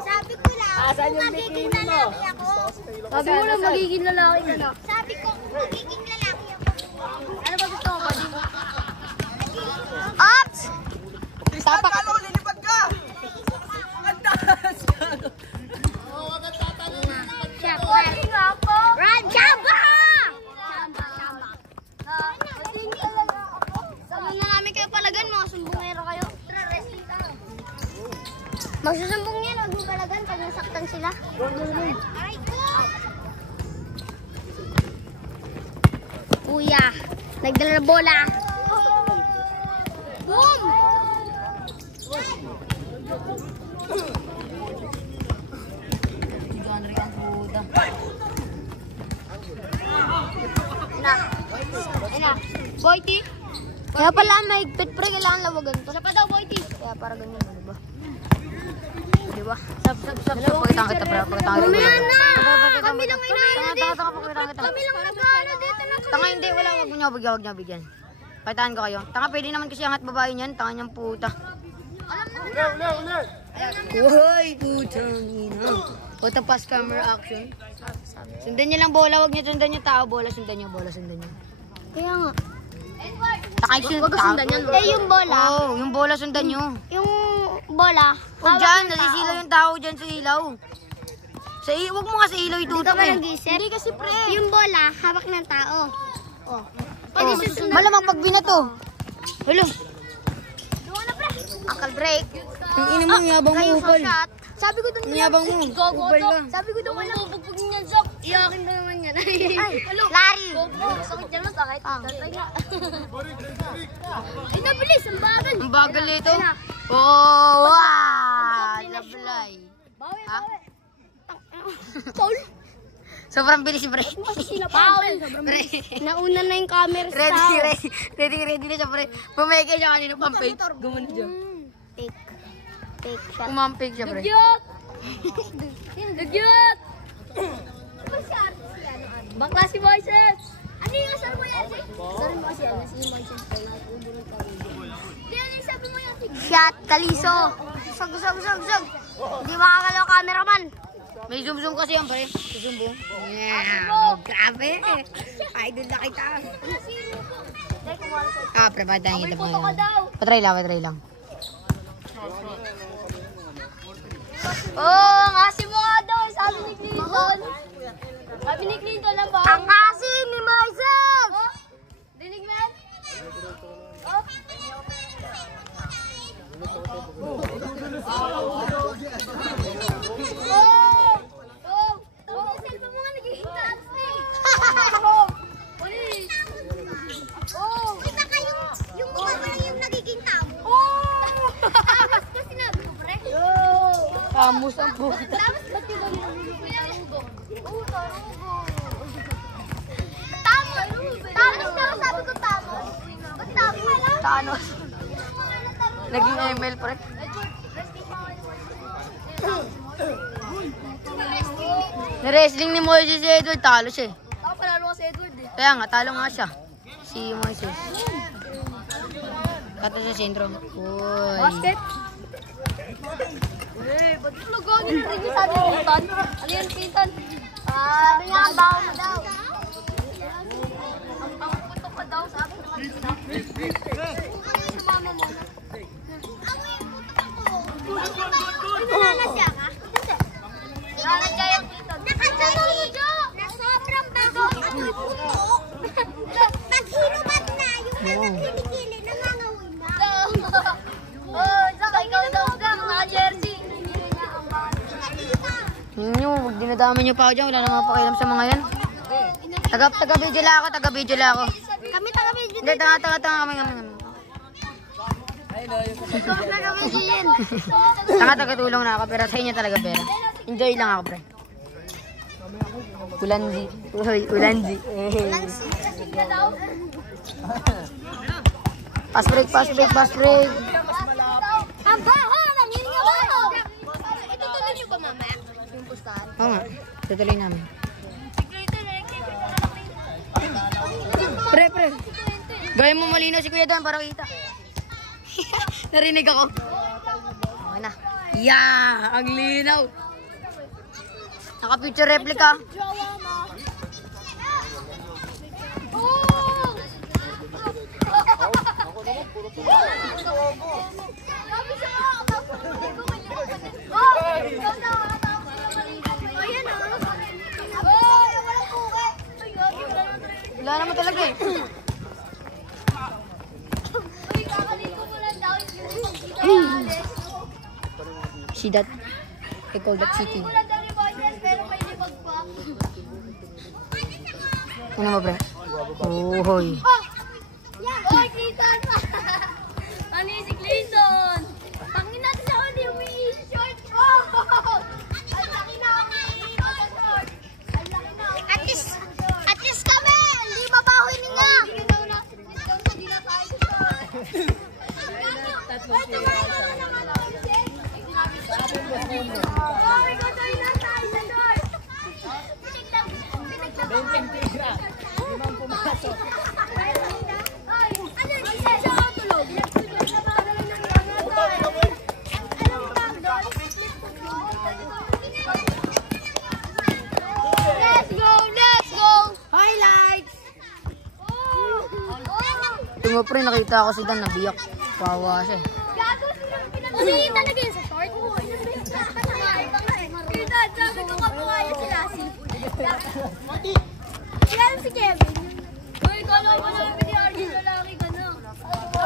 Sabi ko lang, magiging lalaki ako. Sabi mo lang, magiging lalaki ka na. Sabi ko, magiging lalaki ako. Ano ba gusto mo, bading? Ops! Tapak! Ano, lilipad ka! Run, Chamba! Sabi na namin kayo palagan, mga sumbongero kayo. Magsusumbong yan, huwag mo palagan pag nasaktan sila. Aray ko! Kuya, nagdala na bola. Boom! Ina, Boyti. Kaya pala mahigpit pre, kailangan lawagan to. Siya pa daw, Boyti. Kaya para ganyan, diba? Diba? Sab. Pakitang kita, pre. Mamaya na! Kami lang inaano dito. Pakitang Kami lang nag-ano dito na Tanga hindi, wala. Huwag niyo bigyan. Pakitaan ko kayo. Tanga, pwede naman kasi angat babae niyan. Tanga niyang puta. Uy, putang ina. Puta pass camera action. Sundan niyo lang bola, wag niyo sundan yung tao. Bola, sundan niyo. Kaya nga. Wag ka sundan yan. Eh, yung bola. Oo, yung bola sundan niyo. Yung bola. Huwag dyan, nasisilaw yung tao dyan sa ilaw. Huwag mo nga sa ilaw Hindi ka itutok ba eh. nag-isip? Hindi kasi pre. Yung bola, hawak ng tao. Oh. Pwede Oh, susunod. malamang pag binato. Hello. Doon na pre. Uncle break. Ang ina mo, yabang mo upal. Shot. Sabi ko doon. Ang yabang mo. Upal ka. Sabi ko daw walang bugbog niyan, Sok. Iyakin daw naman yan. Ay, Larry. Sakit yan, masakit. Tatay nga. Ay, nabilis. Ang bagal. Ang bagal nito. Oh, wow. Lablay. Bawi, Ha? bawi. Paul. Sobrang bilis, pre. Paul. Nauna na yung camera sa tao. Ready na siya, pre. Pumeke siya kanina, pampake. Gumano siya. Fake shot. Umampake siya, pre. Dugyot. Dugyot. Bakla si Moises. Ano yung sabi mo yan? Sabi mo kasi ano si Moises. Hindi, ano yung sabi mo yan? Shot, Kaliso. Sag. Hindi makakalaw cameraman. May zoom kasi yan, pre. Zoom. Yeah. Oh, grabe. Idol na kita. Pre, patay kita May photo ka daw. Patry lang. Oh, ang asim mo nga daw. Sabi ni Clinton. Sabi ni Clinton lang ba? Ang asim ni Amos ang puta. Tapos ba't yung dami ng tarugo? Oo, tarugo. Tamos! Tamos daw, sabi ko tamos. Ba't tamos? Thanos. Naging ML pre. Na-wrestling ni Moises si Edward, talo siya eh. Ako palalo ko si Edward eh. Kaya nga, talo nga siya. Si Moises. Kato sa sentro. Uy. Basket? Eh, ba't yung lagawin yung rin yung sabi ng Pintan? Ano yan, Pintan? Sabi niya, ang baho mo daw. Ang puto ka daw, sabi ng Pintan. Sumama mo na. Nananasya ka? Hindi. Nananasya yung Pintan. Nakatulog! Na sobrang bago at puto. Pag hinumat na, yung mga kilikili, nangangawin na. Oh, saka ikaw daw mga jersey. Huwag dinadama niyo pa ako dyan. Wala naman pakialam sa mga yan. Taga-video lang ako, taga-video lang ako. Kami taga-video. Hindi, tanga kami. Ikaw taga-video yan. Taga-tulong na ako, pero sa inyo talaga pera. Enjoy lang ako, pre. Ulanzi. Uy, ulanzi. Kasi ka daw. Pass break. Ang baho! Nanginig ang baho! Itutuloy niyo ba mamaya? Yung pustahan? Oo nga, tutuloy namin. Pre. Gawin mo malinaw si Kuya Dan para kita. Narinig ako. Okay na. Yeah! Ang linaw. Naka-picture replica. Jowa mo. Oh! Sabi siya, tapos maligo. Oh! Ikaw na, tapos maligo. Ayan ah. Oh! Walang kuwe. Ay, gagi, wala naman tayo. Wala naman talaga eh. Uy, kakaligo mo lang daw. Hindi See that? I call that city. wala daw ni Moises, pero may libag pa. Ano mo, pre? Uhoy. Oh! Oy, Clayton! Ano yung si Clayton? Pangin natin sa huli, umiihi short. Oh! Ang laki na short. Ang laki na. At least kami, hindi mabaho hininga. Ikaw sa dinasay ko short. Wait, tumahin ka na naman, Moises. Oh, ikaw sa dinasay sa short. Pinaglaban. Let's go! Highlights! Tingnan mo, pre, nakita ko si Dan, nabiyak. Kawawa siya eh. Kasi talaga yun sa short? Oo, Kita, sabi ko kapawaya si Lassie. Yan si Kevin. Uy, kala mo na ni Arjun lalaki ka na.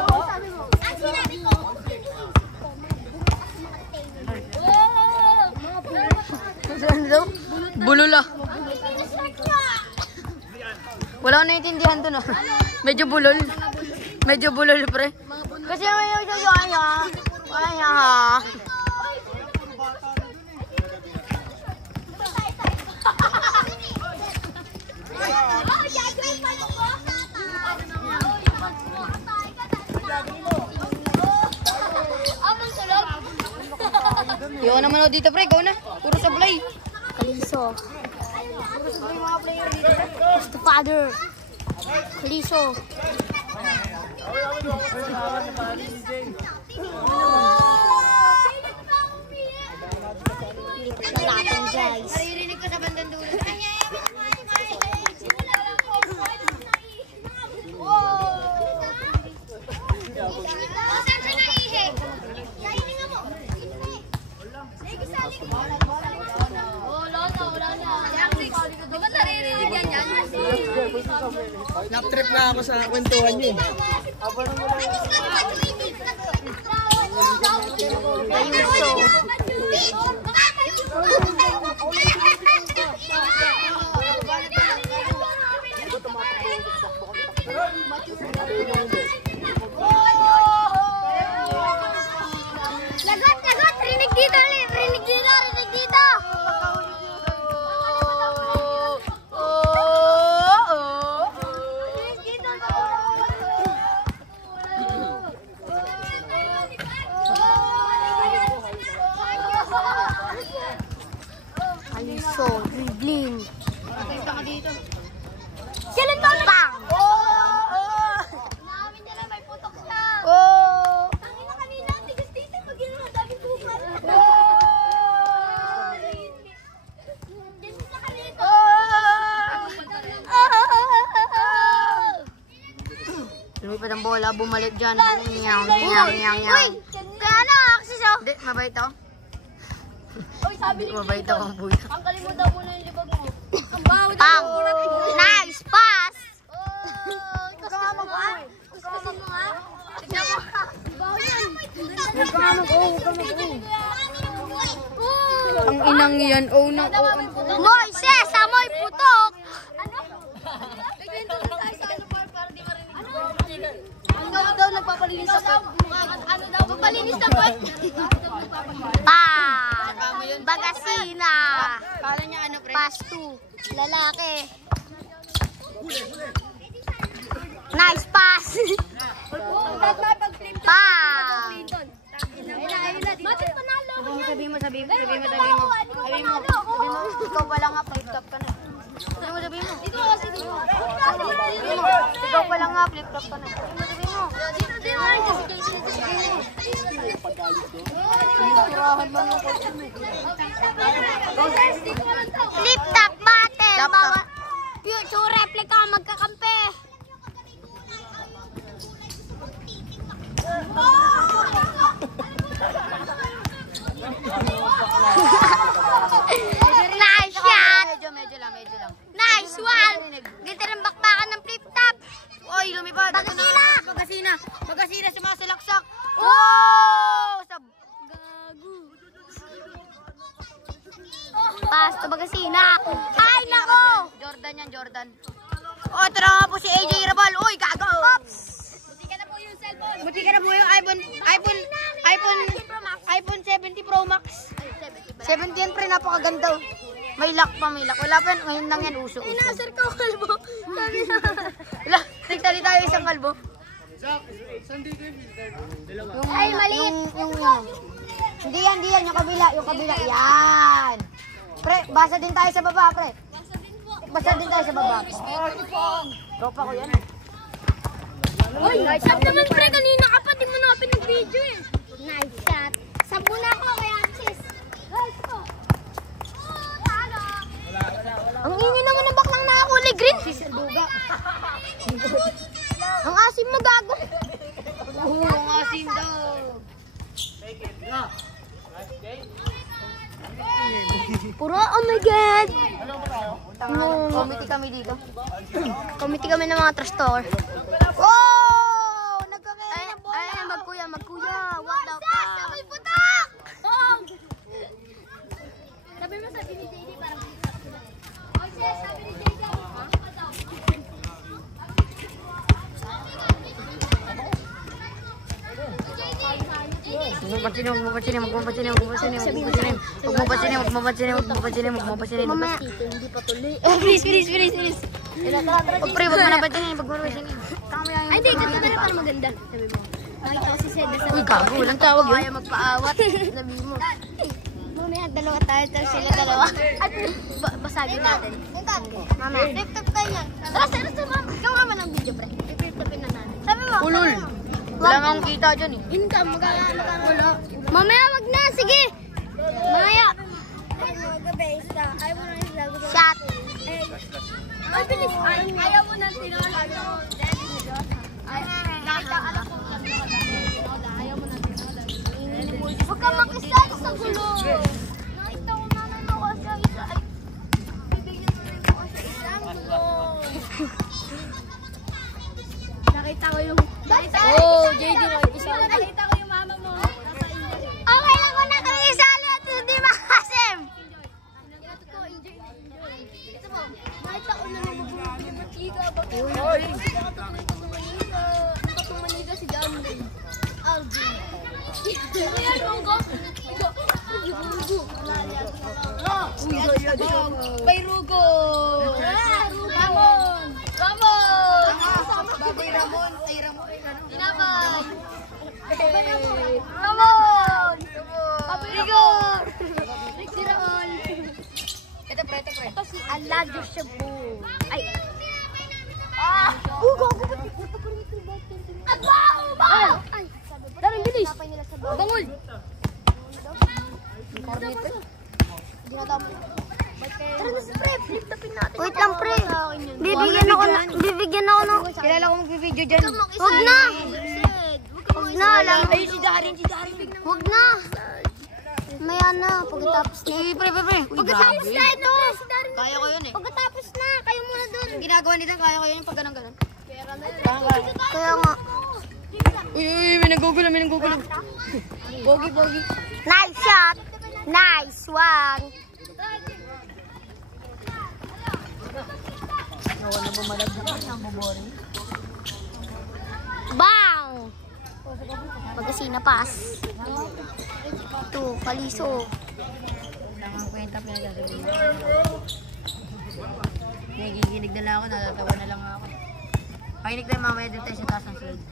Sabi mo. Ang sinabi ko, Saan daw? Bulula. ang linis short niya. Wala ko naiintindihan doon, oh. Medyo bulol. Medyo bulol, pre. Kasi may kaya. Yung naman ako dito, pre. Go na. Puro sablay. Kaliso. Gusto father. Kaliso. Lipat na natin, guys. Naririnig ko sa bandang dulo. Nap-trip na ako sa kwentuhan niyo. Lagot! Rinig dito! Rinig dito! lumipad ang bola, bumalik dyan. Uy! Kaya na, Axis oh. Hindi, mabait ako. Uy, sabi ni Mabait ako ang buya. ang kalimutan mo na yung libag mo. Ang baho na. Pang! Nice pass! Gusto mo nga? Gusto mo nga? Tignan mo. Baho yan. Huwag ka nga mag-oh, huwag ka mag-oh. Ang inang yan, oh na, oh ang puto. Moises, amoy putok! Ano? Nagkwento na tayo sa ano para di marinig. Ikaw daw nagpapalinis sa puwet. Ano daw? Magpalinis sa puwet. Pang! Bagasina! Kala niya ano, pre? Pass 2. Lalaki. Nice pass! Pang! Bakit panalo? Sabihin mo. Ikaw pala nga, flip-top ka na. Sabihin mo. Dito kasi dito. Ikaw pala nga, flip-top ka na. Sabihin mo. Flip top battle! Bawa. Future replica magkakampi! Nice shot! Medyo lang. Nice one! Dito rin bakbakan ng flip top! Oy, lumipad. Bagasina! Bagasina, sumasalaksak. Oh! Pass to Bagasina! Ay, nako! Jordan yan, Jordan. Oh, tara nga po si AJ Rabal. Uy, gago. Oops! Buti ka na po yung iPhone 70 Pro Max. 70 yan, pre, napakaganda. May lock pa. Wala pa yan, ngayon lang yan, uso. Nasir ka kalbo! Sabi na! Wala, nagtali tayo isang kalbo. Ay, maliit! Hindi yan, yung kabila. Yan. Pre, basa din tayo sa baba, pre. Basa din tayo sa baba. Tropa ko yan. Uy, nice shot naman pre! Kanina ka pa, di mo na pinag-video eh! Nice shot! Sabu na ako kay Axis! Guys ko! Ang ingin naman ng baklang nakakuli green! Duga. Ang asim mo gago! Ang asim daw. Puro, oh my god! Committee kami dito. Committee kami ng mga trash talker. Wow! Nagkakain ng bola. Ay, magkuya! What the fuck? May putok! Sabi mo sabi ni JD parang Oy, sis, sabi ni JD Magpapansinin. Mamaya, hindi pa tuloy. Please. Pre, wag mo na pansinin. Ay, hindi. Ganda na para maganda. Sabi mo. Nakita ko si Seda sa Uy, gago. Walang tawag yun. Kaya magpaawat. Sabi mo. Mamaya, dalawa tayo. Tapos sila dalawa. At basagin natin. Mamaya. Flip-top tayo yan. Tara, ma'am. Ikaw nga man ang video, pre. Flip-topin na natin. Sabi mo. Ulul. Wala nga akong kita dyan eh. Yun ka, wala. Mamaya, wag na. Sige. Mamaya. Shot. Ay, bilis. Ayaw mo nang tinola. Ayaw mo nang tinola. Huwag ka makisali sa gulo. Nakita ko na ako sa isa. Ay, bibigyan mo rin ako sa isang gulo. Nakita ko yung... Oh, JD, isa. Nakita ko yung mama mo. Nasa inyo. Okay lang ko na kami isali at hindi makasim. Ito mo. Nakita ko na naman mag-iga. Nakapumaniga si John Ray. Alvin. Kaya Rugo. May Rugo. Ramon. Baboy Ramon. Ay, Ramon. Inabay. Ramon. Papi Rigor. Rick Siraol. Ito pre. Ito si Aladio Cebu. Ay. Ugo. Abaw. Ay. Daring bilis. Bangol. Tara na si pre, flip-topin natin. Wait lang pre. Bibigyan ako Bibigyan ako ng... Kilala ko mag-video dyan. Huwag na! Huwag na, alam. Ayun si Darin. Huwag na. Maya na, pagkatapos na. Pre. Uy, Pagkatapos na ito. Kaya ko yun eh. Pagkatapos na, kayo muna doon. Yung ginagawa nila, kaya ko yun pag ganun. Kaya nga. Uy, may nanggugulo. Bogi. Nice shot. Nice one. Bang! Magkasina pas. Ito, kaliso. Kwenta pinagsasabihin. Nagiginig na lang ako, natatawa na lang ako. Pakinig tayo mamaya dito tayo sa taas ng slide.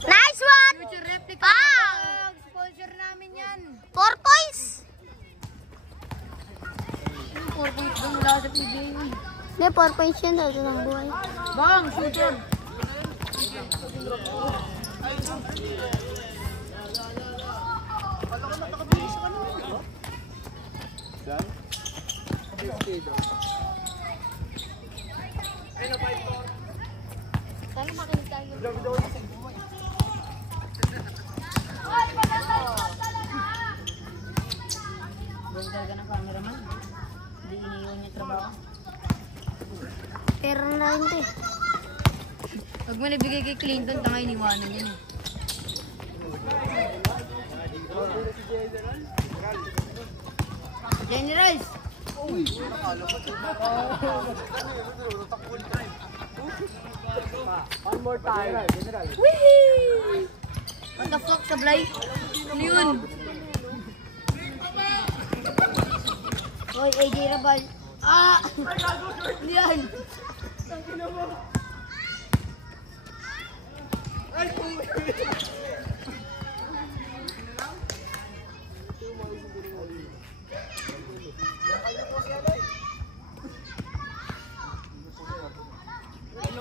Nice one! Future replica! Bang! Sponsor namin yan! 4 points! 4 points doon mula sa PBA. Hindi, 4 points yun. Dito ng buhay. Bang! Shooter! Sana makinig tayo. Ganda ka ng cameraman. Hindi iniiwan yung trabaho. Pero na rin ito eh. Pag mo nabigay kay Clinton, tanga iniwanan yan eh. Generals! One more time. General. What the fuck, sablay? Ano yun? Hoy, AJ Rabal. Ah! Ano yan?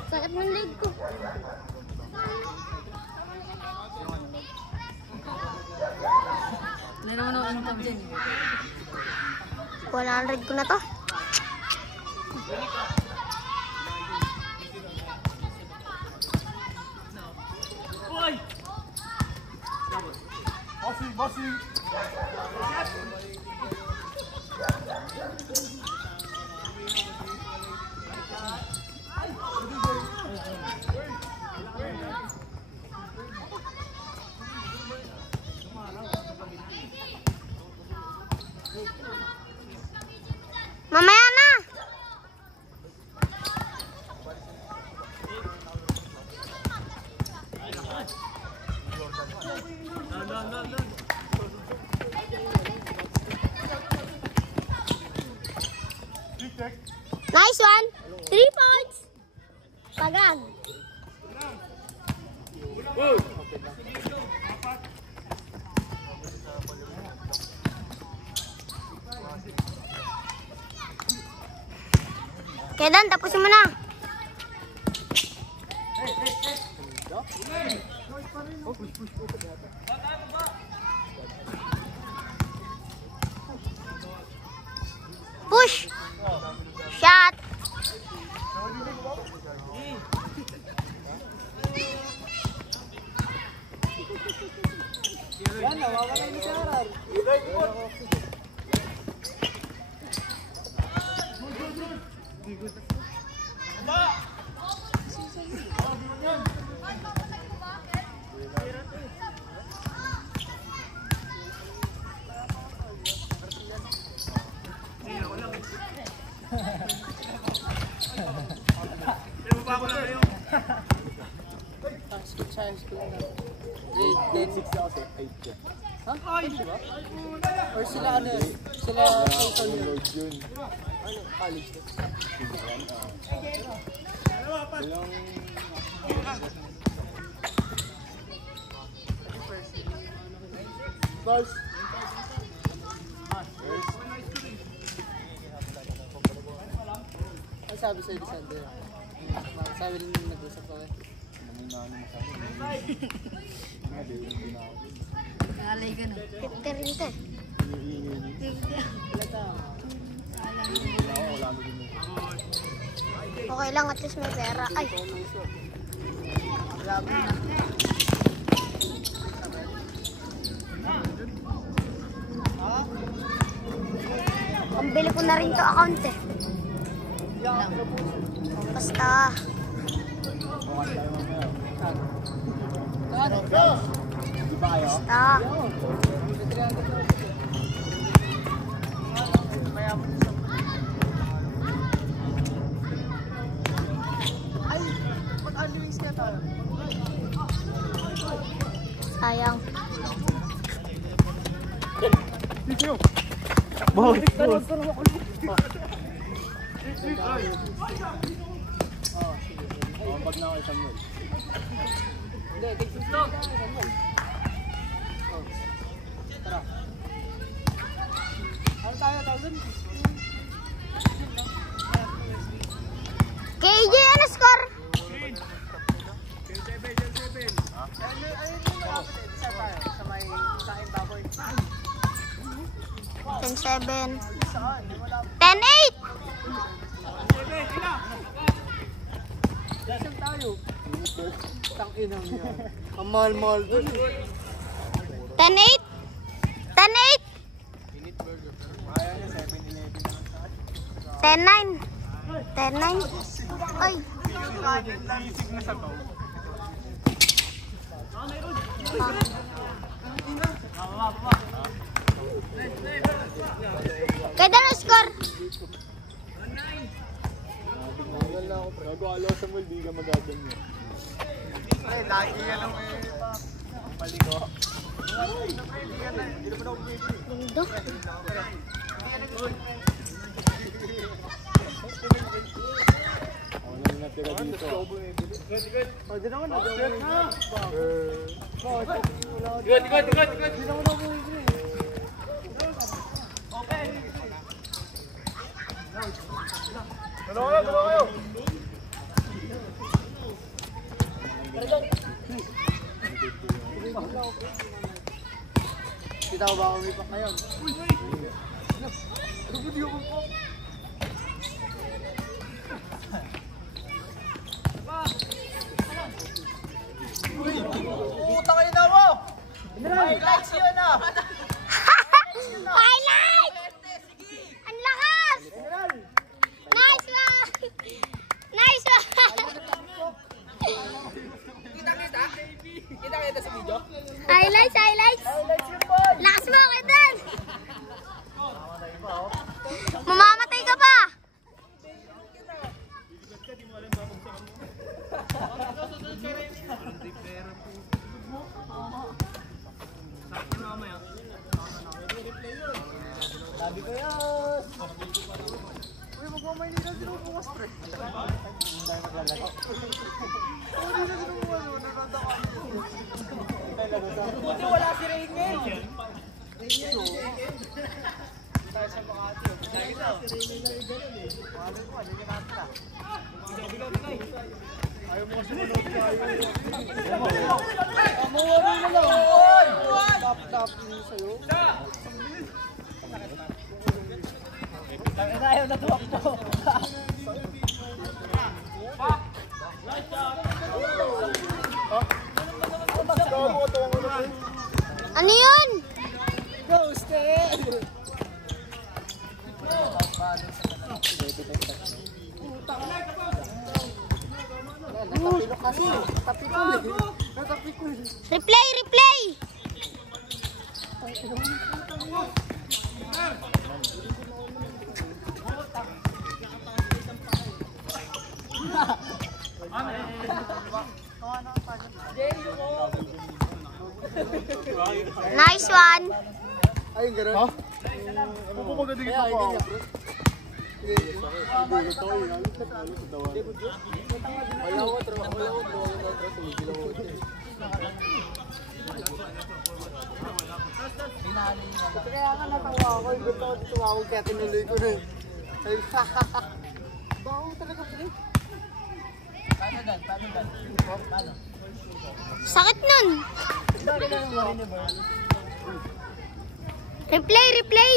Sakit ng leg ko. Meron mo nung income dyan. 100 ko na to. Bossing. Mamaya na. Nice one. 3 points. Pagag. Kedan, tapusin mo na. Push. Shot. Yan, nawawala ni Sarah. Grade 6 ako sa 8 ka. Ha? Diba? Or sila ano? Sila Season yun. Ano? College na. First. Ano sabi sa'yo ni Sander? Sabi rin nag-usap ko eh. Nalay ka na. 50 rin ito eh. Okay lang, at least may pera. Ay, pambili ko na rin to account eh. Basta. Basta. Sayang. Pag na ako isang mil. Hindi, take 50 lang. Tara. Ano tayo, 1,000? KJ, ano score? Ayun yung malapit eh. Bisa tayo. Sa may kain baboy. 10-7. Saan? Hindi malapit. 10-8. Saan tayo? Tang-inang yan. Ang mahal-mahal dun. 10-8. 10-8. 10-9. 10-9. Ay. Kaya na score? Bago alaw sa mall, di ka magaganyan. Ay, lagi yan ang paligo. Mundo. Ako na natira dito. O, di naman na. Dalawa kayo! Kita ko ba umipak ngayon? Puta kayo na mo! Highlights yun ah! Highlight! Ang lakas! Nice one! Nice one! Kita sa video? Highlights, highlights! Lakas mo, Kitan! Mamamatay ka pa! Sabi ko yan! Uy, magmamaynila sila bukas, pre. Dahil naglalaro. Hindi na sila bukas, naglalaro ako. Buti wala si Rain ngayon. Tayo sa Makati. Dahil na. Mahal ko, hindi natin na. Ayaw mo kasi manood tayo. Amuha mo lang. Tap-tap niyo sa'yo. Ayaw na tuwak-to. Ano yun? Ghosted! Natapilok kasi. Natapikul. Replay, replay! Nice one! Ayun, gano'n. Ha? Ano po maganda dito Kaya, pa? ganyan, bro. Malawat, kaya nga natawa ako, hindi pa ako tumawa kaya tinuloy ko na. Sabi, hahaha. Bago talaga, pre. Paano? Sakit nun. Replay.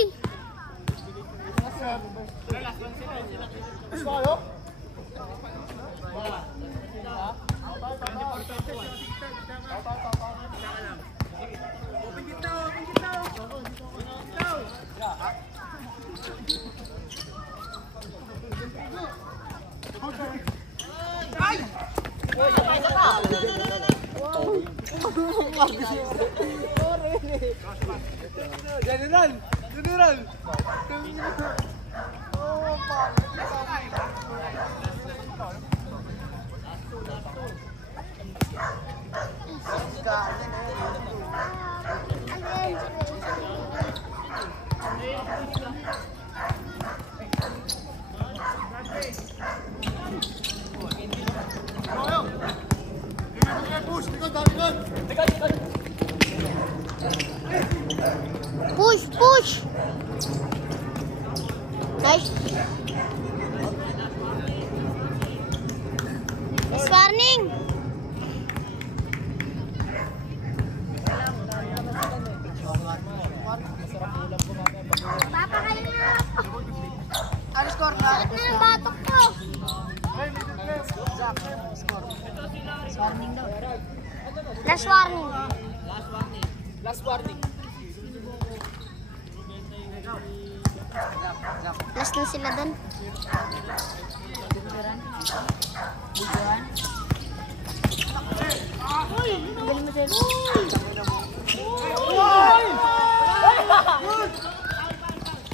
General! Push. Nice. Nice warning. Papakain na. Ano score na? Sakit na yung batok ko. Warning daw. Last warning. Last warning. Last na sila dun. Bujuan. Galing mo sa'yo.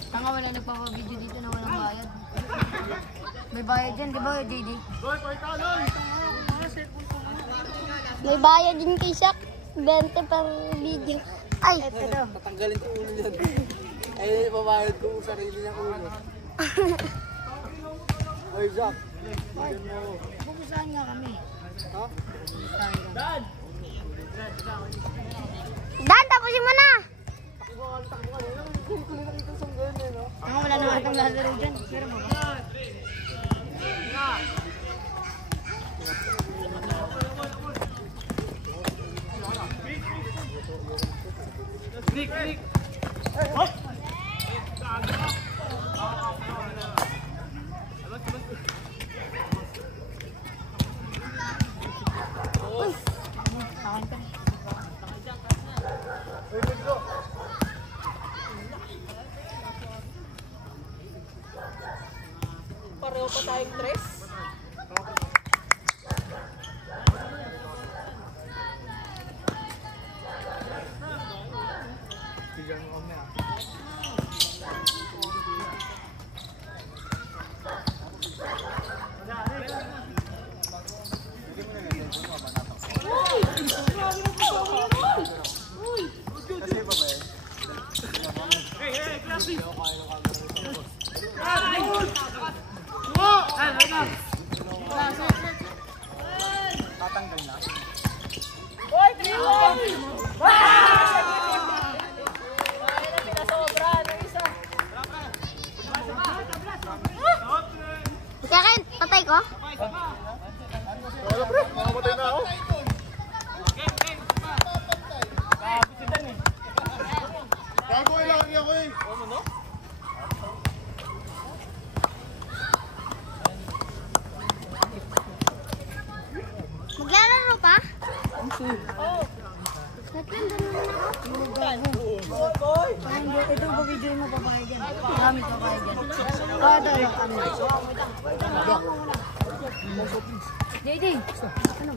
Tanga, wala nagpapabideo dito na walang bayad. May bayad dyan, di ba, JD? May bayad din kay Shaq. 20 per video. Ay! Ito. Tatanggalin ko ulo yan. Ay, babayad ko sa sarili niyang ulo. Oy, Zach. Pupusahan nga kami. Ha? Dan, tapusin mo na! Tanga, wala naman itong lalaro dyan. Pero mo ba? Pareho pa tayong tres. Tatanggal na. Yakin, patay ko. Wala bro, makamatay na ako. Gago lang niya ko eh. Maglalaro pa? Ito ba video mo papayag yan? Maraming papayag yan. Kada lang kami. JD! Ano?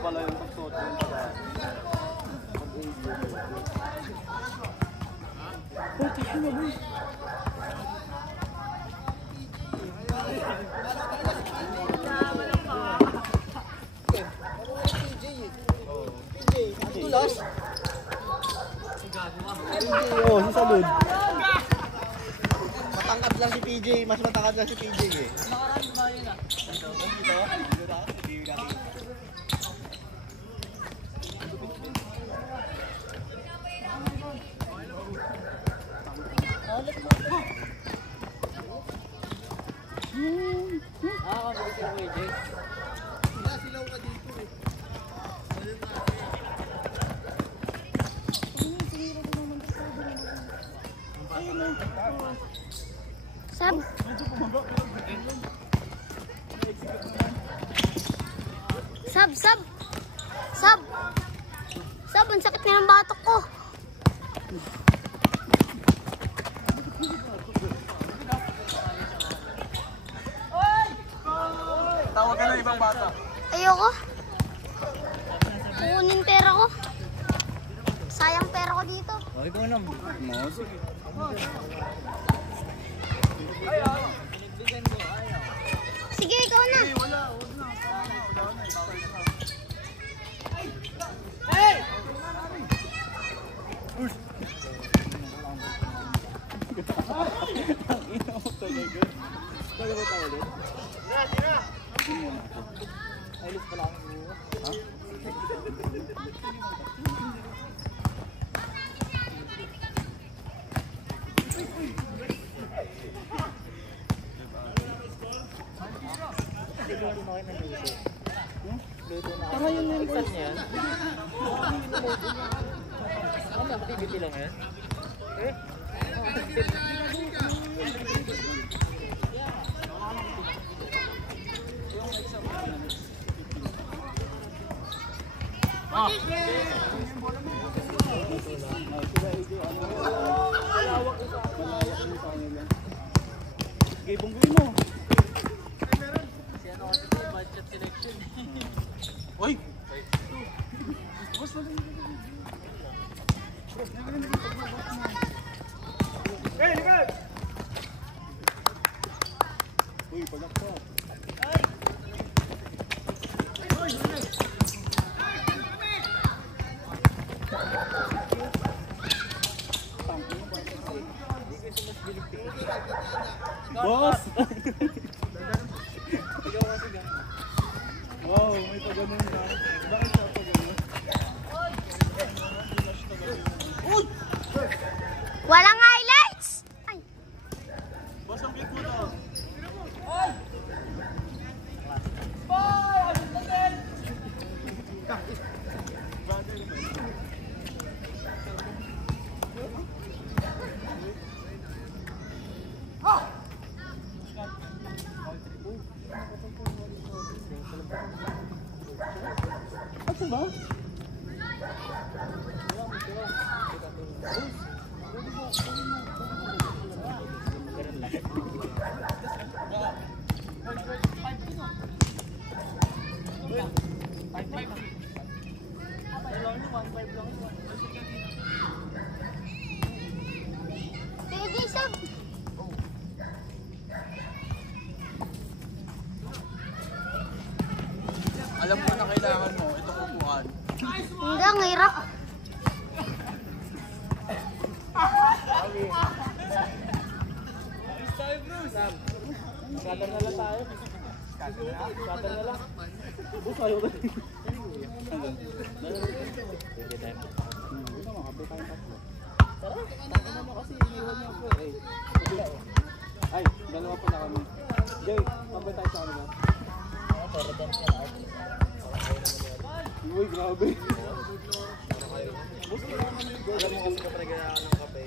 Pala yung pagsuot ng Tulas. Oo, sa salud. Matangkad lang si PJ. Mas matangkad lang si PJ eh. Sab. Sab, sab. Sab. Sab, ang sakit na ng batok ko. Tawag ka ng ibang bata. Ayoko. Kukunin pera ko. Sayang pera ko dito. Okay ko naman. No, sige. Sige, ikaw na. Tama yun yung start niya. Ano, activity lang yan? Eh? Sige, bungguin mo. Uy! Uy, palakpak. Boss! Wow, may pag-ganun na. Bakit siya pag-ganun? Walang highlights. Ay. Boss, ang cute mo to. Asa ba? PJ, sab. Alam ko na kailangan mo, ito upuan. Hindi, ang hirap. Brother na lang tayo. Shuttle na lang. Bus, ayaw ka. Ay, dalawa pa na kami. Jay, tambay tayo sa kanila. Uy, grabe. Alam mo kasi kapag nagkakaroon ng kape.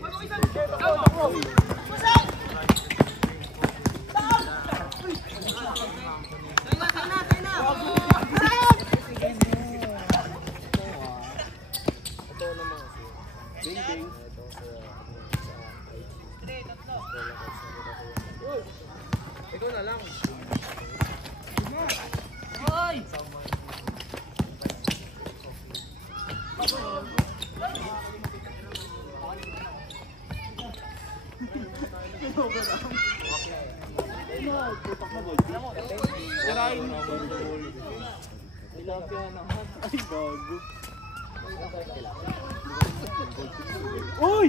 Ito naman kasi. Ding, ding. Ikaw na lang. Putak na doon. Kirain mo. Tilapia naman. Ay, bago. Uy!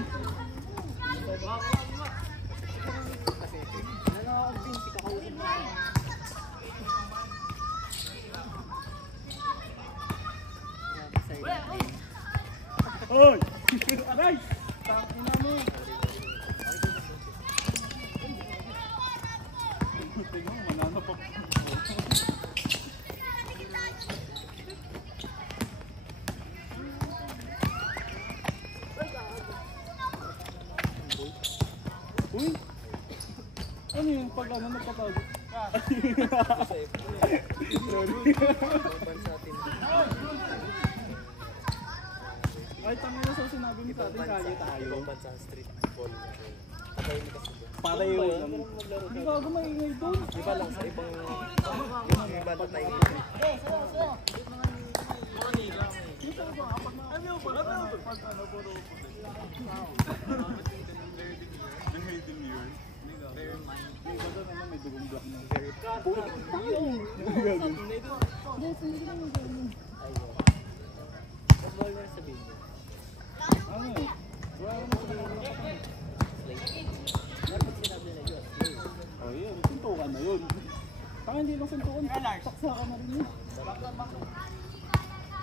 Uy! Aray! Tangina mo! Tingnan mo, manano pa. Uy! Ano yung pag ano nagkatago? Ay, tama na sa sinabi mo sa atin, kaya tayo. Sa street football. Patay mo kasi doon. Para yun. Hindi ka ako maingay doon. Iba lang sa ibang iba na tayo. Football na sa video. Dapat sinabi na yun. Oh, yun. Suntukan na yun. Kaya hindi lang suntukan. Saksakan na rin yun.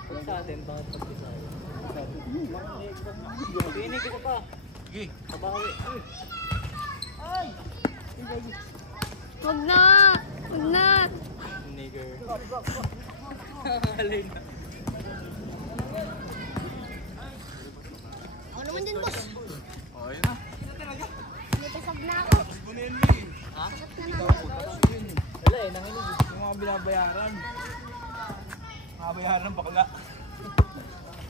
Kung sa atin, bakit pagkisaya? Hindi. Pinig ko pa. Sige. Kabawi. Ay! Wag na! Wag na! Nigger. Halay na. Ako naman din, boss. Oh, yun na. May pasag na ako. Kunin mo eh. Ha? Wala eh, nanginig. Yung mga binabayaran. Binabayaran bakla.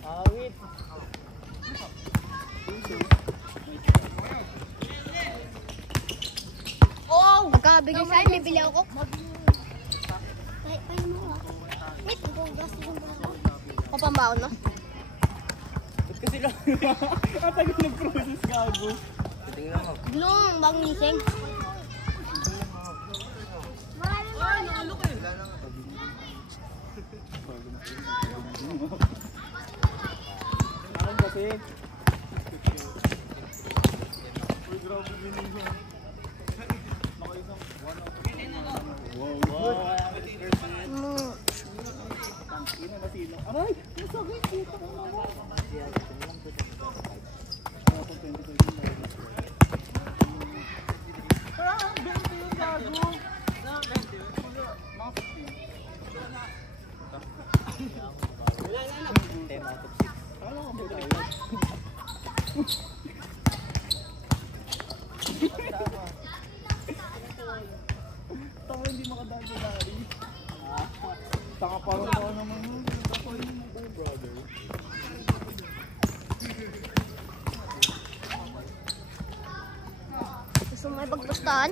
Awit. Oh! Magkakabigay sa'yo, bibili ako. Ay mo ako. Wait, gasto yung bako. Kapambaon, no? Ba't kasi lang? Ang tagal nag-process gago. Tingnan mo. Glong, bagong nising. Akin kasi. Uy, grabe binigyan. Nakaisang 1 Wow. Tangina na sila. Aray! Masakit! Kita ko naman. Ako 20 na yun. Ah, 20 yung gago. 10 out of 6. Kala ko ba tayo? Taka hindi makadaan sa lari. Taka parang ako naman yun. Oh, brother. Gusto mo may pagpustahan?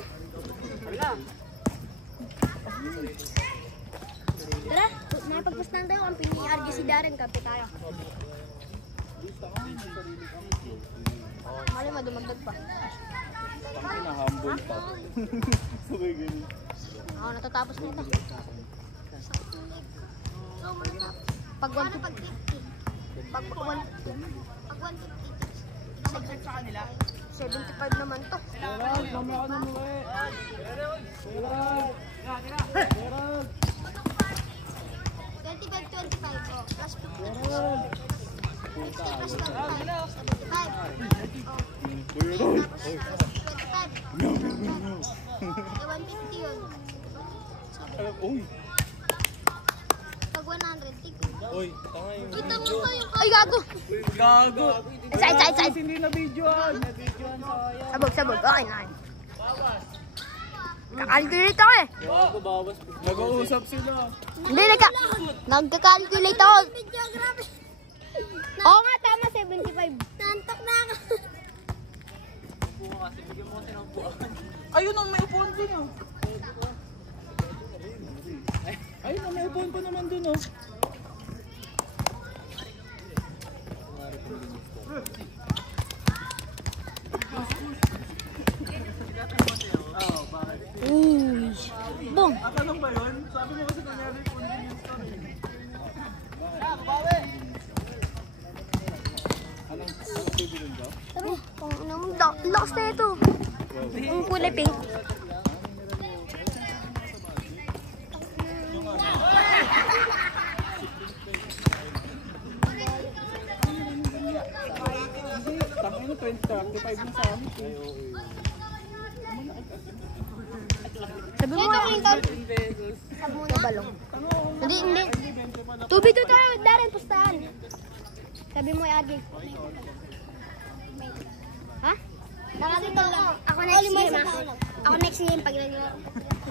Tara, may pagpustahan tayo. Ang pini-RG si Darren, kape tayo. Mali, madumagdag pa. Tangin na humble pa. Sabay ganun. Ako natatapos nito. Pag 150. Pag 150. 75 naman to. Gerard, mamaya ka na muli. Gerard! Gerard! Uy! Pag 100, tik. Uy, tanga yung... Kita mo kayo. Ay, gago. Gago! Side. Hindi na videoan! Na-videoan sayang. Sabog. Okay na. Kakalculate ako eh. Gago, bawas. Nag-uusap sila. Hindi, nagka-calculate ako. Videography. Oo nga, tama, 75. Nantok na ako. Kasi bigyan mo kasi ng buwan. Ayun ang may upuan dun oh. Ayun ang may upuan pa naman dun oh. Uy. Boom. Tanong ba yun? Sabi mo kasi nangyari convenience store eh. Anong bibilin daw? Sabi, lakas na ito. Ang kulay pink. Tangin na 20-35 na sa amin. Sabi mo nga, sa balong. Hindi. 2v2 tayo, Darren, pustahan. Sabi mo, Agi. Ha? Nakakita ako. Ako next game, ha? Ako next game pag nag-laro.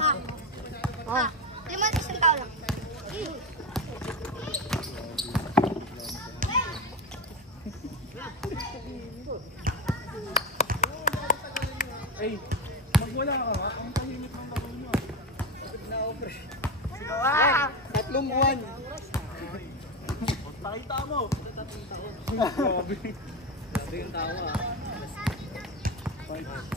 Ha? Oh. 5 isang tao lang. Ay, magwala ka nga. Ang tahimik ng laro nyo. Tatlong buwan. Nakita mo. Grabe. Grabe yung tawa. Dang.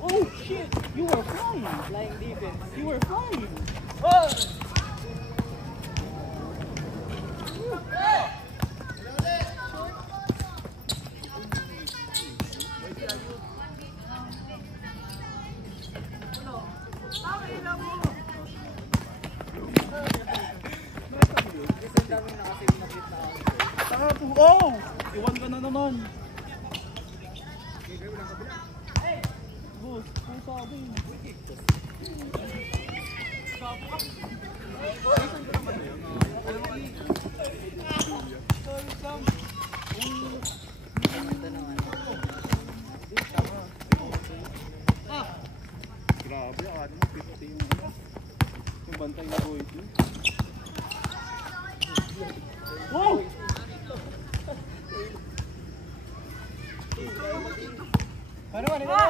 Oh shit! You were flying! Flying defense. You were flying! Oh! Kasi ang daming nakasave na hit na ako. Oh! Iwan ka na naman. Boss, kung sabi. Grabe, akala mo 50 yung bantay na boy. Wow! Ano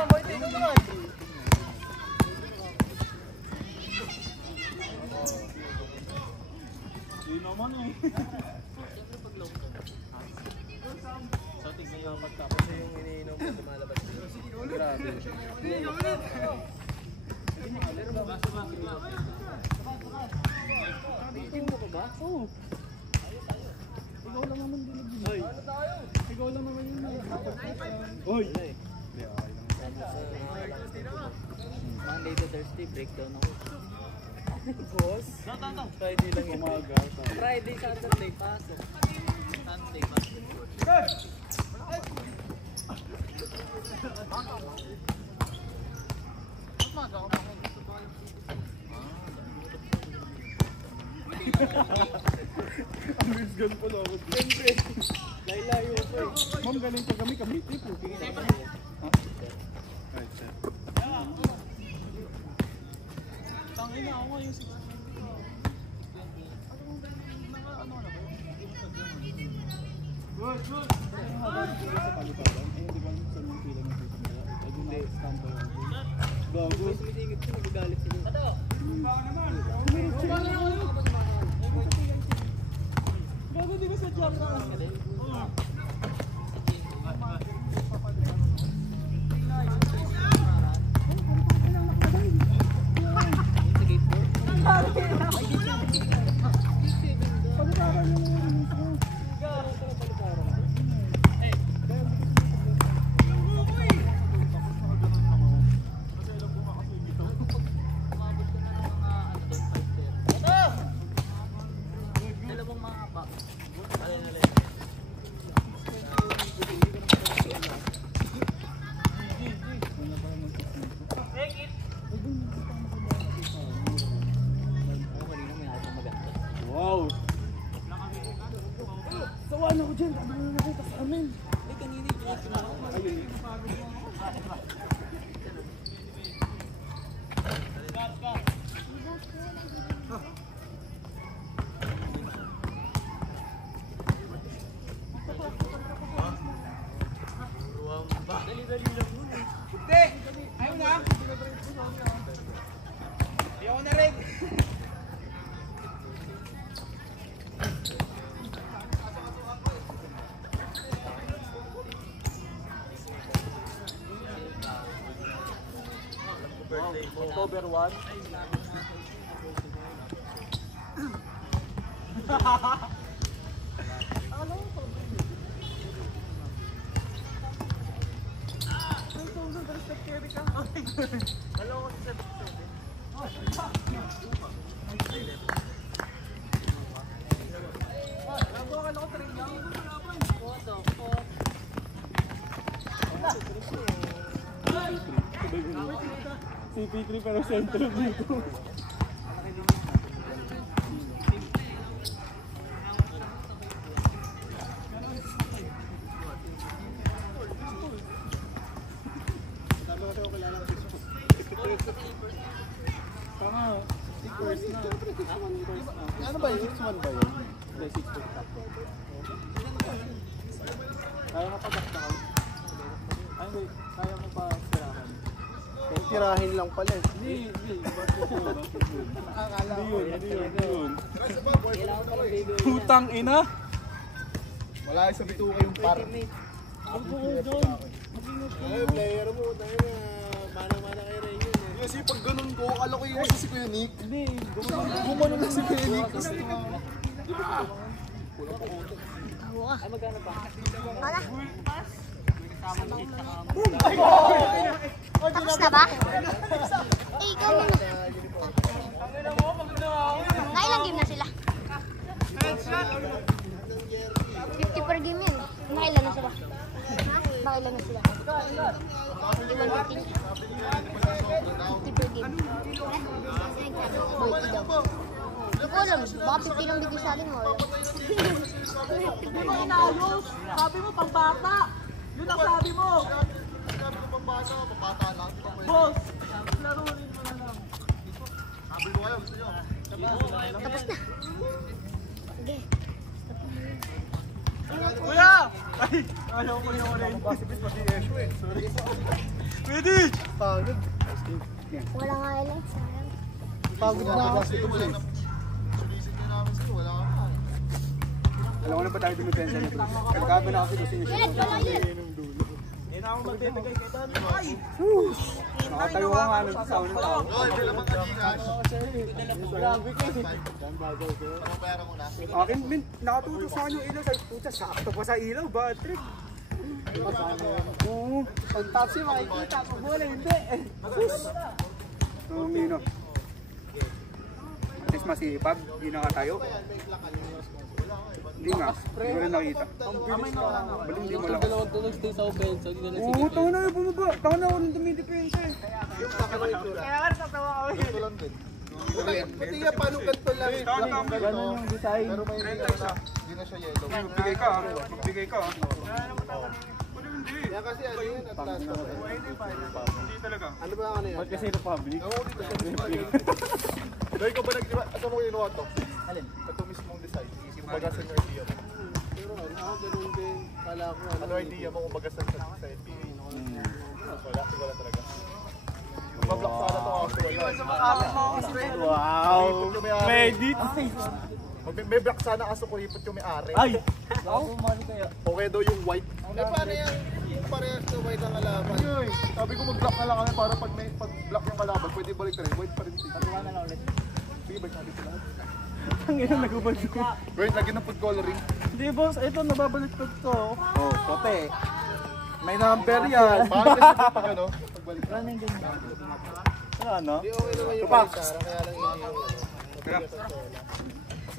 boy, tingnan naman. Hindi naman eh. So tingnan yung pagtapos yung iniinom mo lumalabas. Grabe. Tingin mo ka ba? Oo. Ikaw lang naman dilig. Ikaw lang naman yun. Oy! Monday to Thursday, breakdown ako. Boss? Friday lang yun. Umaga. Friday, Saturday, pasok. Sunday, basketball. Ang risgan pala ako. Siyempre. Layo ko eh. Ma'am, galing pa kami. Kamiti po. Ha? Right, sir. Tangin na ako yung 6. Good. Habang sila sa paliparan, ay hindi ko alam saan yung pila ng pila nila. Ay, hindi. Stand by ako. Gago. Sumisingit siya, magagalit sila. Gago, di ba sa job na lang? October 1. CP3 pero sentro dito. Tama, 6 hours na. Ano ba yun? 6-1 ba yun? Hindi, 6 top. Kaya mapagkakta ka? Ay, hindi. Kaya mo pa sirahan. Tirahin lang pala eh. Hindi. Hindi yun. Putang ina! Wala sa bituka yung par. Ang buko doon. Ay, player mo. Tayo na. Mana-mana kayo rin yun eh. Kasi pag ganun ko, akala ko yung si Kuya Nick. Hindi. Gumano na si Kuya Nick. Wala. Tapos na ba? Eh, ikaw muna. Nakailang game na sila? 50 per game yun. Nakailan na sila? Nakailan na sila? 51-50. 50 per game. Boy, daw. Hindi ko alam. Baka 50 lang bigay sa atin mo. Sabi mo, pambata. Yun ang sabi mo. Sabi ko pambata, pambata lang. Boss, laro rin mo na lang. Sabi ko kayo, gusto nyo. Tapos na. Sige. Kuya! Ay! Ayaw ko yung orange. Basibis pati issue eh. Sorry. Pwede! Pagod. Wala nga ilang. Sayang. Pagod na ako. Sulisin nyo namin sa'yo. Wala ka na. Alam ko na ba tayo pinutensa nito? Nagkaba na kasi gusto niya siya. Hindi na ako magbibigay kay Tani. Ay! Nakatayo ka nga sa sound ng tao. Oy, hindi naman kanigas. Grabe ka. Anong pera mo na? Akin, min, nakatutok sa kanya yung ilaw. Sabi, puta, sakto pa sa ilaw. Bad trip. Oo. Pag tapsi, makikita ko bola. Hindi. Mino. At least masipag. Hindi nakatayo. Hindi nga. Hindi ko rin nakita. Balang hindi mo lang. Dalawang tulog stay sa offense. Hindi na Oo, taon na yung bumaba. Taon na ako rin dumidepensa eh. Kaya nga natawa kami. Ganito lang din. Pati nga paano ganito lang. Ganun yung design. Pero may hindi na siya yellow. Magbigay ka ah. Magbigay ka ah. Kaya kasi ano yun, Atlanta. Hindi talaga. Ano ba ano yan? Ba't kasi Republic? Ako dito siya. Dahil ko ba nag-iba? Asa mo kinuha to? Alin? Ito mismong design. Kumbaga sa idea mo. Pero ganun din. Kala ko. Ano idea mo kumbaga sa NBA? Wala talaga. Mablak sana to ako. Wow! Medit! May black sana kaso kuripot yung may-ari. Ay! Okay daw yung white. Paano yan? Parehas na white ang kalaban. Sabi ko mag-block na lang kami para pag may pag-block yung kalaban, pwede balik na rin. White pa rin. Patuwa na lang ulit. Sige, balik natin sila. Ang ina nagubad ko. Wait, lagyan ng food coloring. Hindi boss, ito nababaliktad ko. Oh, kote. May number yan. Paano kasi pag ano? Pagbalik. Ano? Okay naman yung white, kaya lang yung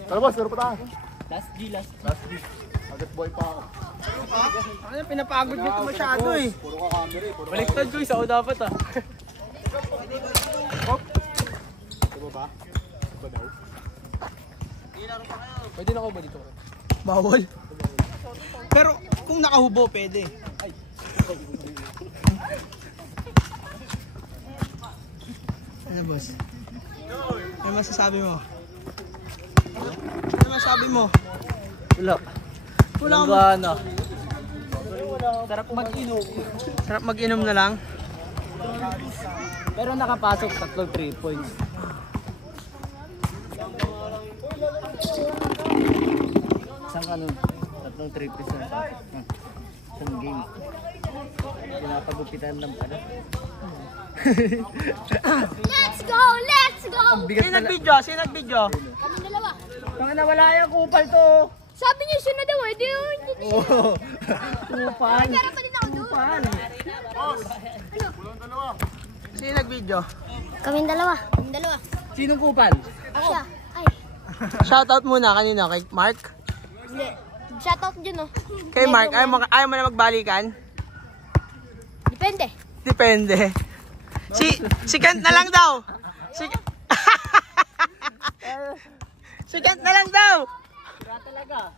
tara boss, meron pa tayo. Last G. Agad boy pa ako. Ano pinapagod dito masyado eh. Puro ka camera eh. Baliktad ko, isa o dapat ah. Hop! Ito ba? Ba daw? Pwede na ako ba dito? Bawal. Pero kung nakahubo, pwede. Ano, boss? Ano masasabi mo? Ano masasabi mo? Wala. Wala Walang mo. gana. Sarap mag-inom. Sarap mag-inom na lang. Pero nakapasok 3 points. Isang ano, 3 points na pasok. Isang game. Pinapagupitan lang pala. Let's go! Let's go! Sino nag-video? Sino nag-video? Kaming dalawa. Tanga na, wala yung kupal to. Sabi niyo siya na daw eh. Di yun. Oh. Kupal. Pero pa din ako doon. Kupal. Sino nag-video? Kaming dalawa. Kaming dalawa. Sinong kupal? Siya. Ay. Shoutout muna kanina kay Mark. Hindi. Shoutout dyan oh. Kay Mark, ayaw mo na magbalikan? Depende. Depende. Si Kent na lang daw. Si Kent na lang daw. Talaga.